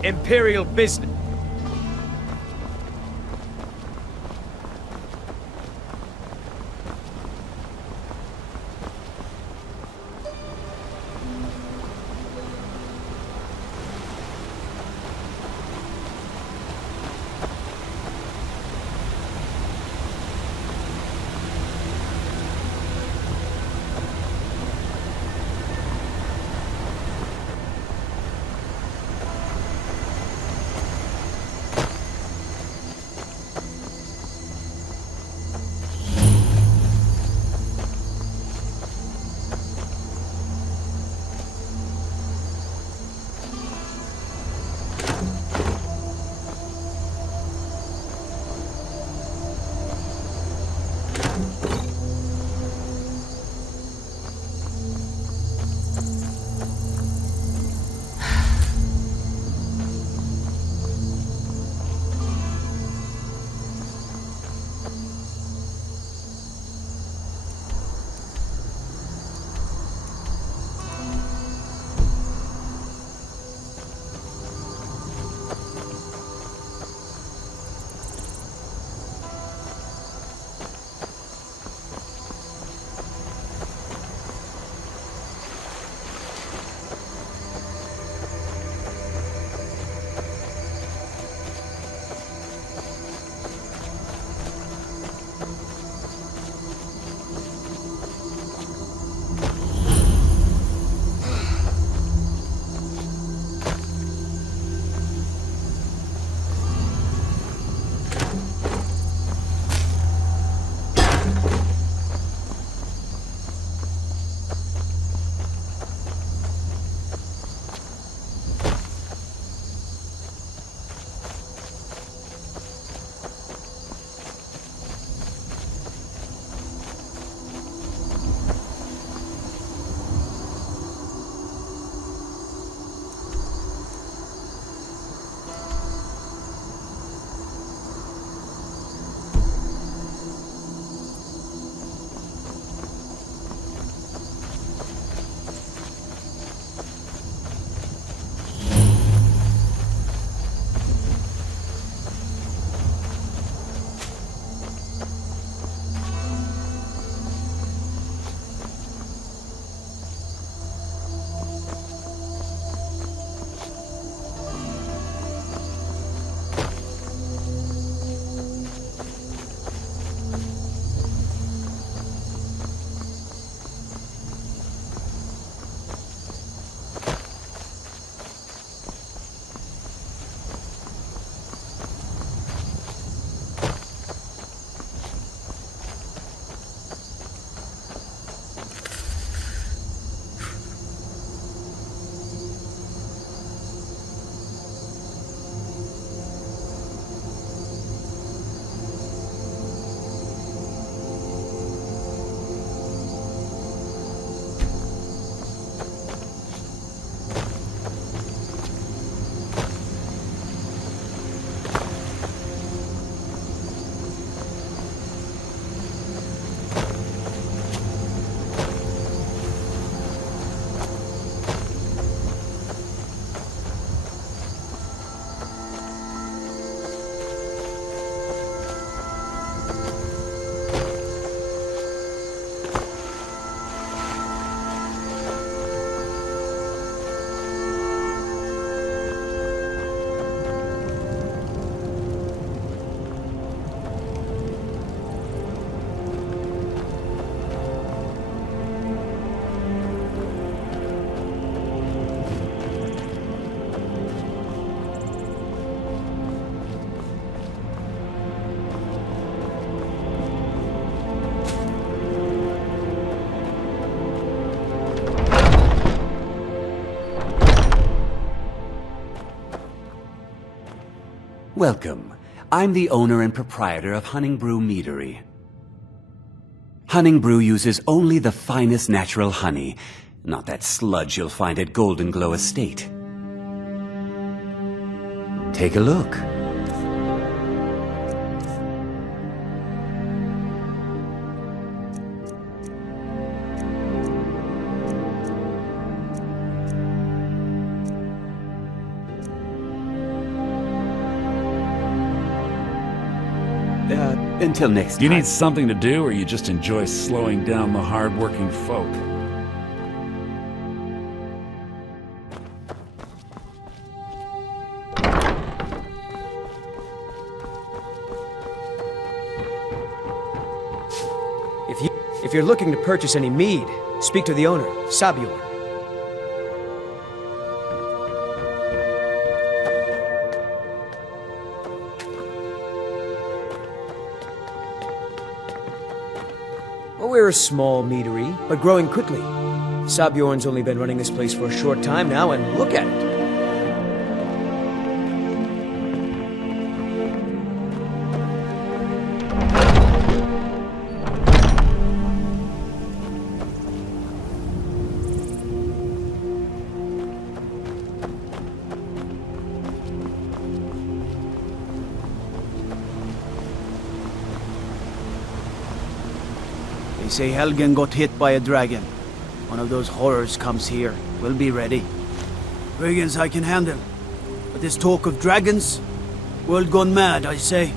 Imperial business. Welcome. I'm the owner and proprietor of Honningbrew Meadery. Honningbrew uses only the finest natural honey, not that sludge you'll find at Golden Glow Estate. Take a look. Until next time. You need something to do, or you just enjoy slowing down the hard-working folk? If you're looking to purchase any mead, speak to the owner, Sabjorn. Well, we're a small meadery, but growing quickly. Sabjorn's only been running this place for a short time now, and look at it. They say Helgen got hit by a dragon. One of those horrors comes here. We'll be ready. Brigands I can handle. But this talk of dragons? World gone mad, I say.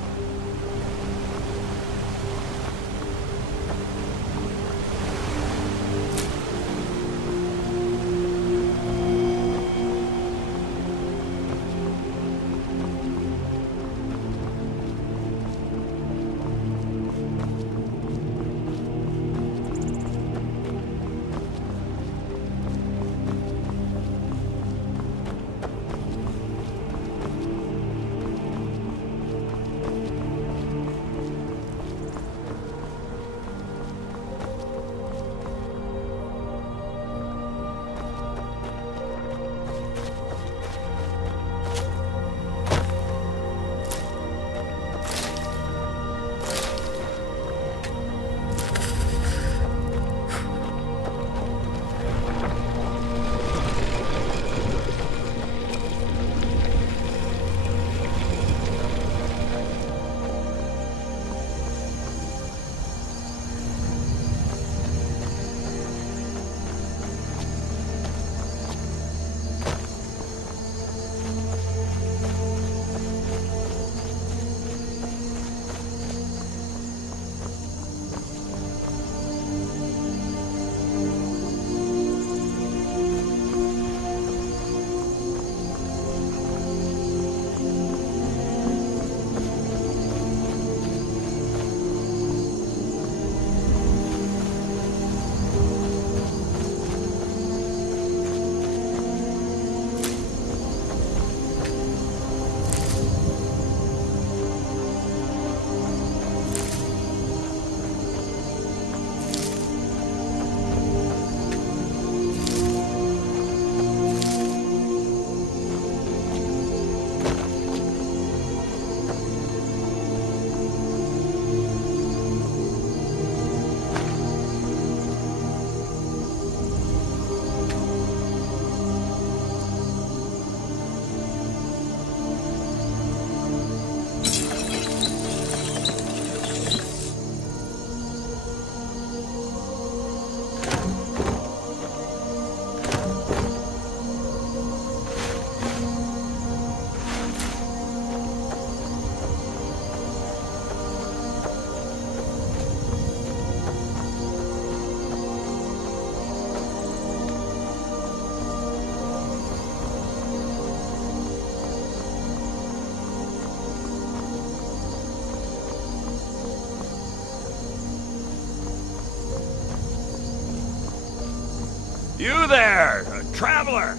You there, traveler!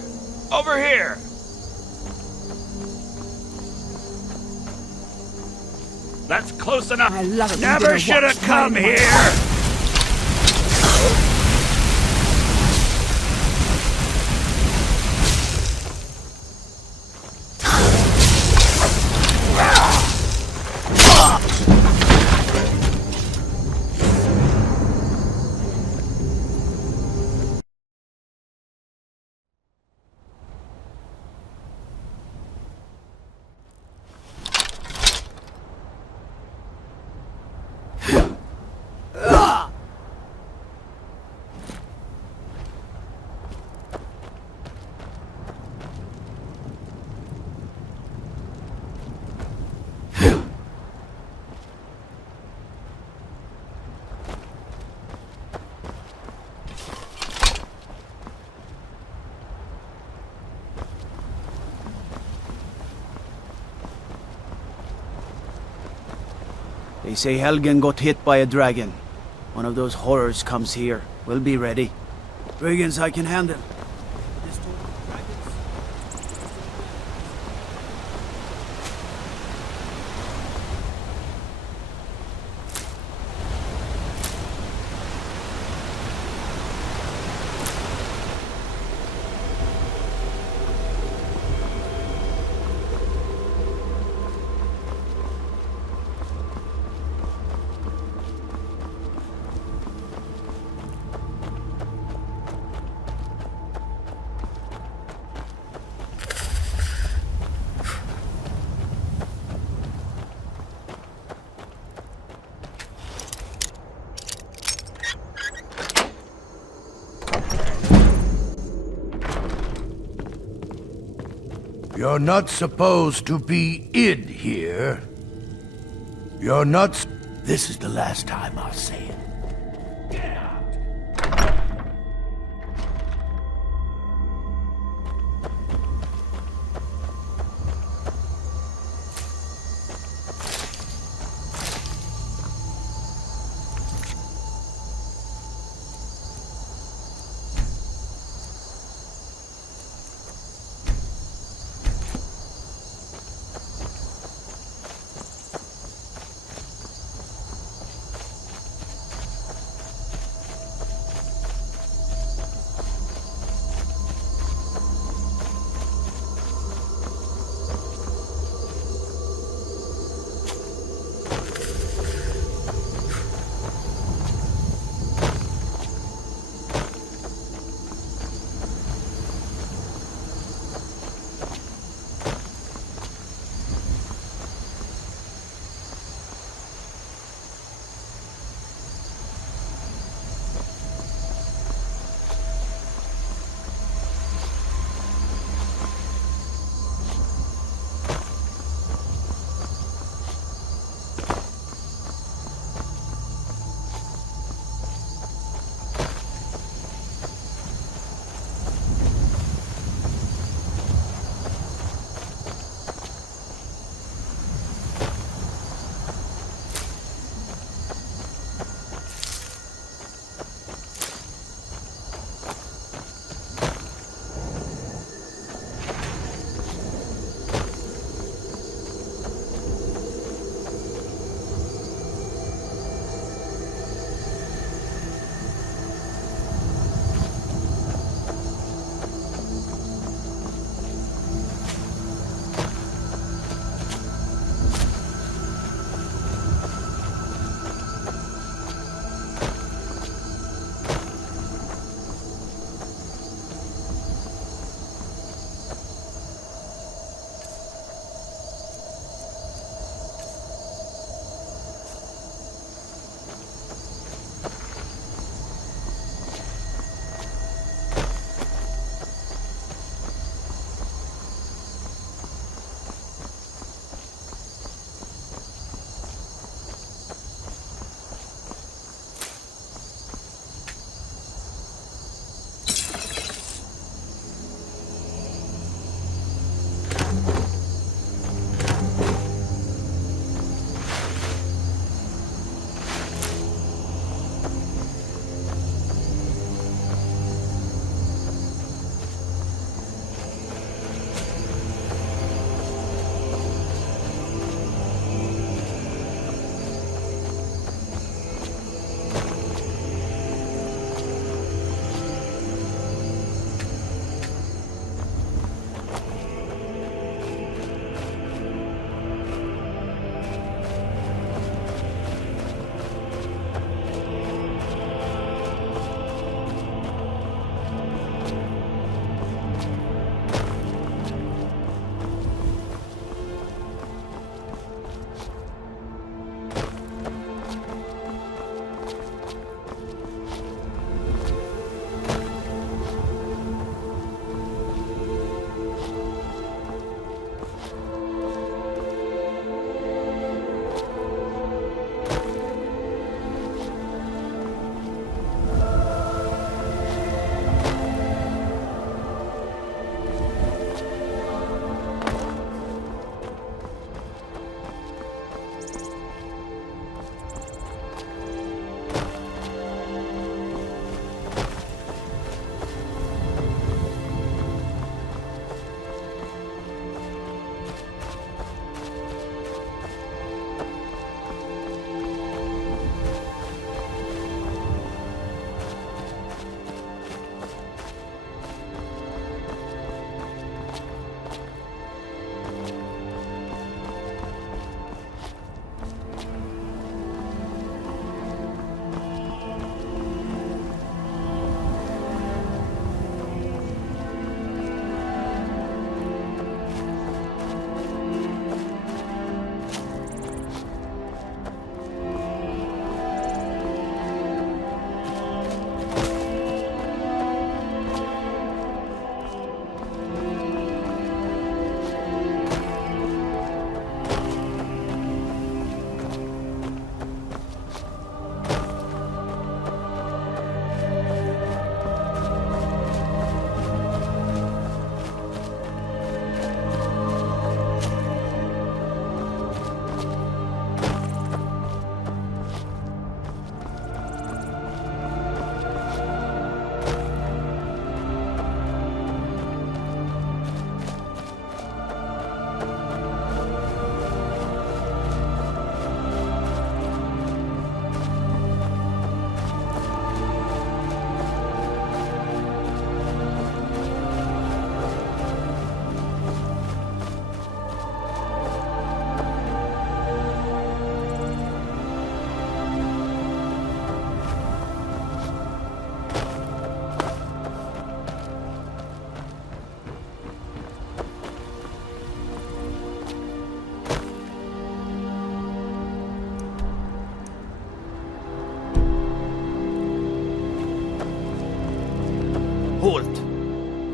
Over here! That's close enough. I love it. Never should have come here! They say Helgen got hit by a dragon. One of those horrors comes here. We'll be ready. Brigands I can handle. This talk of dragons... You're not supposed to be in here. You're not... This is the last time I'll say it.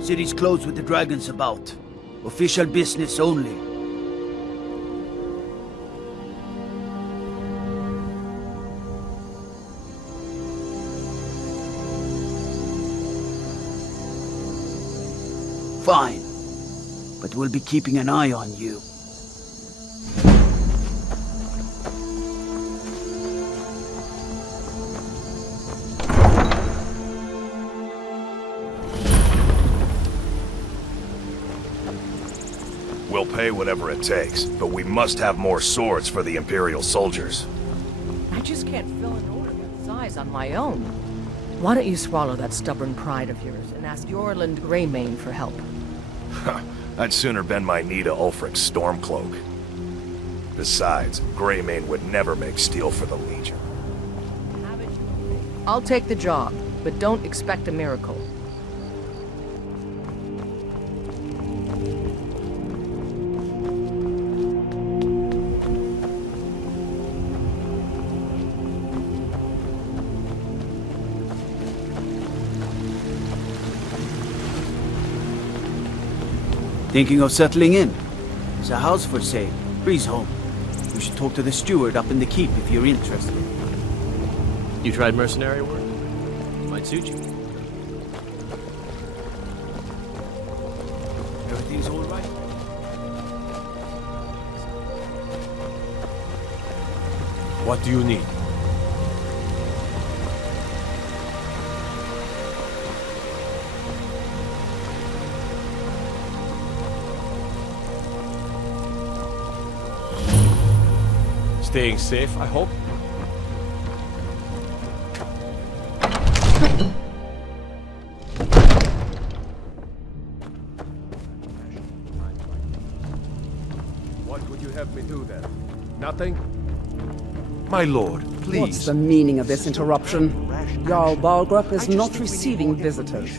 City's closed with the dragons about. Official business only. Fine. But we'll be keeping an eye on you. We'll pay whatever it takes, but we must have more swords for the Imperial soldiers. I just can't fill an order that size on my own. Why don't you swallow that stubborn pride of yours and ask Yorland Greymane for help? I'd sooner bend my knee to Ulfric's Stormcloak. Besides, Greymane would never make steel for the Legion. I'll take the job, but don't expect a miracle. Thinking of settling in? There's a house for sale. Breeze home. You should talk to the steward up in the keep if you're interested. You tried mercenary work? Might suit you. Everything's all right? What do you need? Staying safe, I hope. What would you have me do then? Nothing? My lord, please. What's the meaning of this interruption? Jarl Balgrup is not receiving visitors.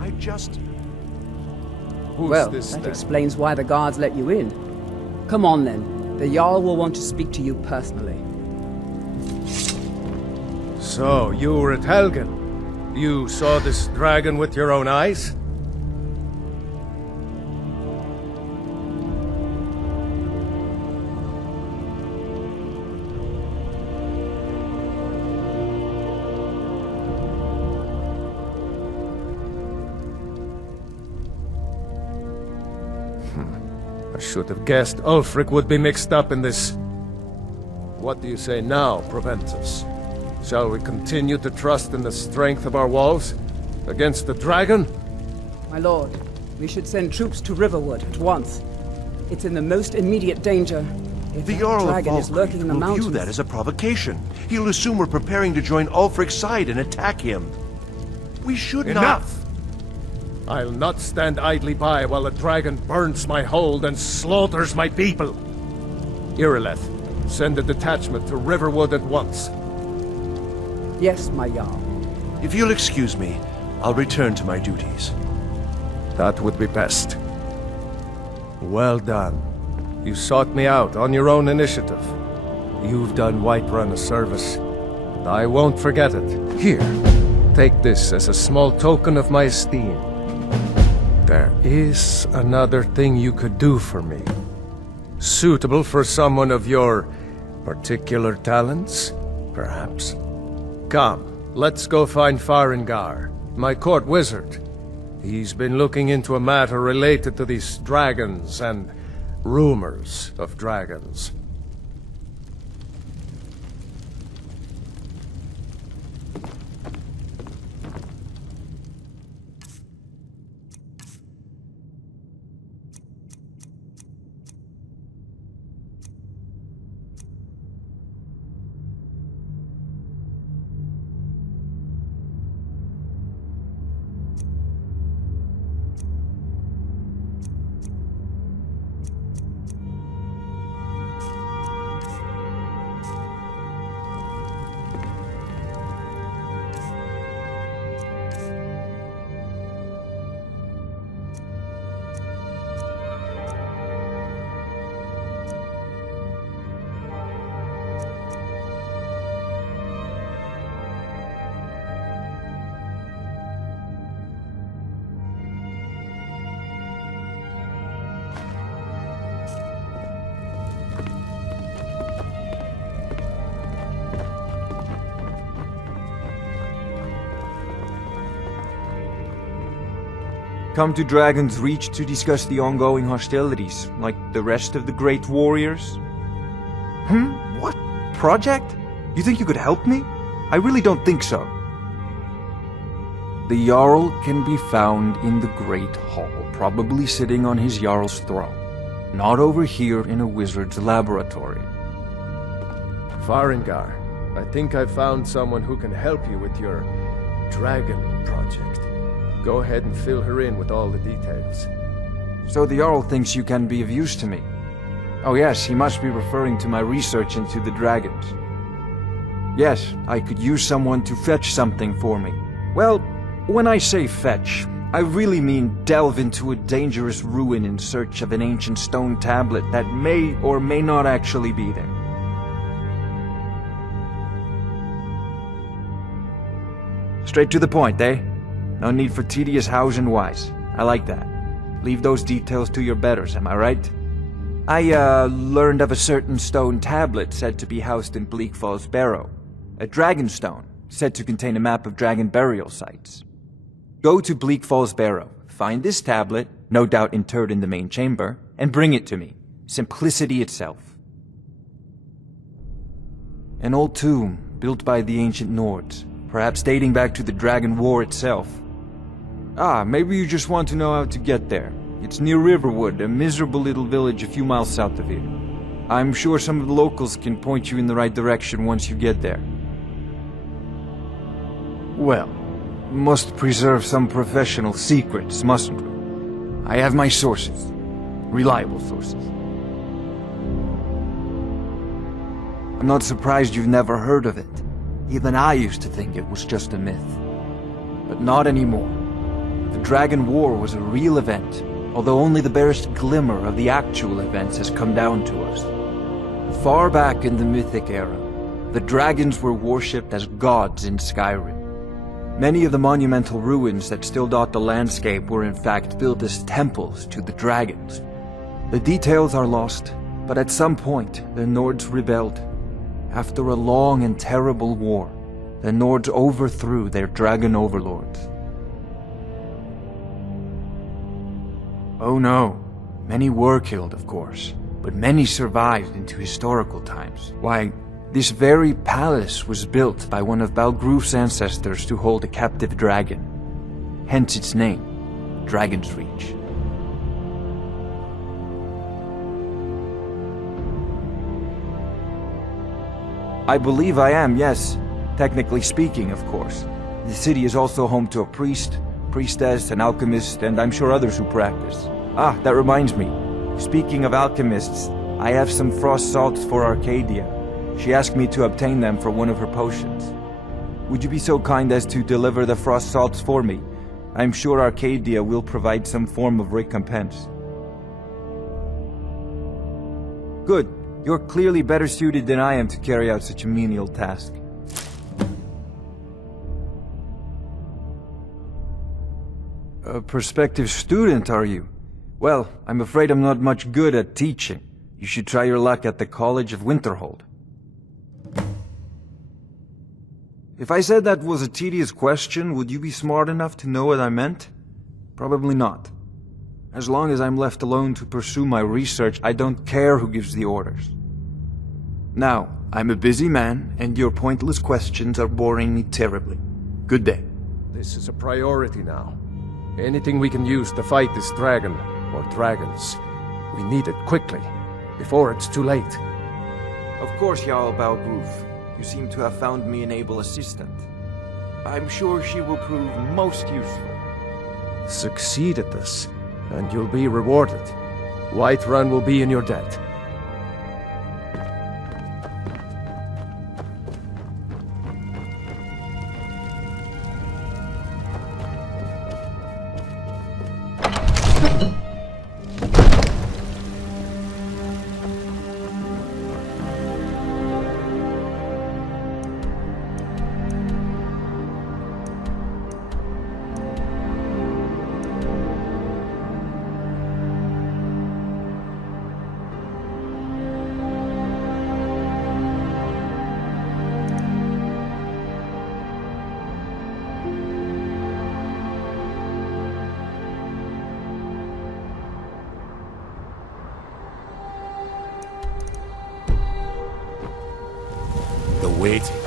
I just... Well, that explains why the guards let you in. Come on then. The Jarl will want to speak to you personally. So, you were at Helgen. You saw this dragon with your own eyes? I should have guessed Ulfric would be mixed up in this. What do you say now, Proventus? Shall we continue to trust in the strength of our walls? Against the dragon? My lord, we should send troops to Riverwood at once. It's in the most immediate danger. If The that Jarl of dragon is lurking in the will mountains... view that as a provocation. He'll assume we're preparing to join Ulfric's side and attack him. We should Enough! I'll not stand idly by while the dragon burns my hold and slaughters my people. Irileth, send a detachment to Riverwood at once. Yes, my Jarl. If you'll excuse me, I'll return to my duties. That would be best. Well done. You sought me out on your own initiative. You've done Whiterun a service, and I won't forget it. Here, take this as a small token of my esteem. There is another thing you could do for me. Suitable for someone of your particular talents, perhaps. Come, let's go find Farengar, my court wizard. He's been looking into a matter related to these dragons and rumors of dragons. Come to Dragon's Reach to discuss the ongoing hostilities, like the rest of the great warriors? What? Project? You think you could help me? I really don't think so. The Jarl can be found in the Great Hall, probably sitting on his Jarl's throne. Not over here in a wizard's laboratory. Farengar, I think I've found someone who can help you with your dragon project. Go ahead and fill her in with all the details. So the Jarl thinks you can be of use to me. Oh yes, he must be referring to my research into the dragons. Yes, I could use someone to fetch something for me. Well, when I say fetch, I really mean delve into a dangerous ruin in search of an ancient stone tablet that may or may not actually be there. Straight to the point, eh? No need for tedious hows and whys. I like that. Leave those details to your betters, am I right? I, learned of a certain stone tablet said to be housed in Bleak Falls Barrow. A dragon stone, said to contain a map of dragon burial sites. Go to Bleak Falls Barrow, find this tablet, no doubt interred in the main chamber, and bring it to me. Simplicity itself. An old tomb, built by the ancient Nords, perhaps dating back to the Dragon War itself. Ah, maybe you just want to know how to get there. It's near Riverwood, a miserable little village a few miles south of here. I'm sure some of the locals can point you in the right direction once you get there. Well, must preserve some professional secrets, mustn't we? I have my sources. Reliable sources. I'm not surprised you've never heard of it. Even I used to think it was just a myth. But not anymore. The Dragon War was a real event, although only the barest glimmer of the actual events has come down to us. Far back in the Mythic era, the dragons were worshipped as gods in Skyrim. Many of the monumental ruins that still dot the landscape were in fact built as temples to the dragons. The details are lost, but at some point the Nords rebelled. After a long and terrible war, the Nords overthrew their dragon overlords. Oh no, many were killed, of course, but many survived into historical times. Why, this very palace was built by one of Balgroof's ancestors to hold a captive dragon. Hence its name, Dragon's Reach. I believe I am, yes. Technically speaking, of course. The city is also home to a priest, priestess, an alchemist, and I'm sure others who practice. Ah, that reminds me. Speaking of alchemists, I have some frost salts for Arcadia. She asked me to obtain them for one of her potions. Would you be so kind as to deliver the frost salts for me? I'm sure Arcadia will provide some form of recompense. Good. You're clearly better suited than I am to carry out such a menial task. A prospective student, are you? Well, I'm afraid I'm not much good at teaching. You should try your luck at the College of Winterhold. If I said that was a tedious question, would you be smart enough to know what I meant? Probably not. As long as I'm left alone to pursue my research, I don't care who gives the orders. Now, I'm a busy man, and your pointless questions are boring me terribly. Good day. This is a priority now. Anything we can use to fight this dragon, or dragons, we need it quickly, before it's too late. Of course, Jarl Balgroof. You seem to have found me an able assistant. I'm sure she will prove most useful. Succeed at this, and you'll be rewarded. Whiterun will be in your debt. waiting.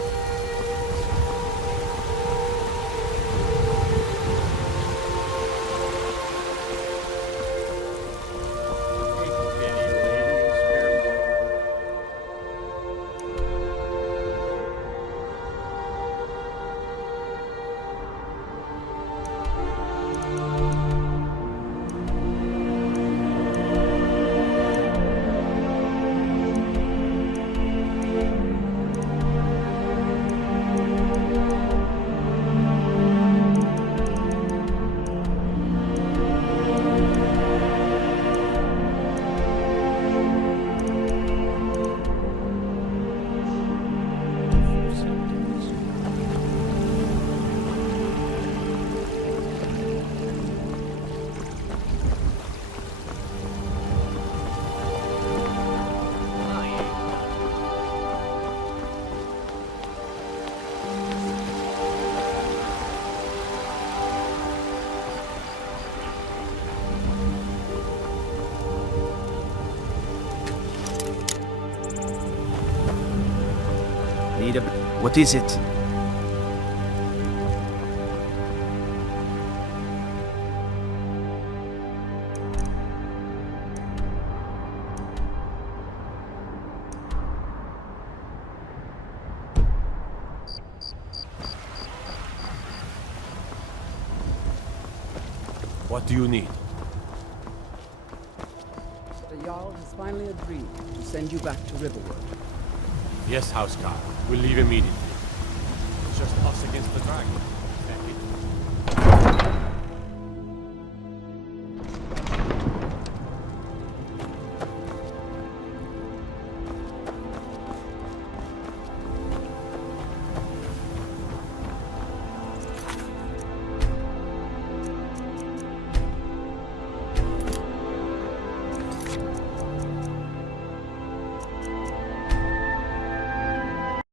What is it? What do you need? The Jarl has finally agreed to send you back to Riverwood. Yes, Housecarl. We'll leave immediately. It's just us against the dragon.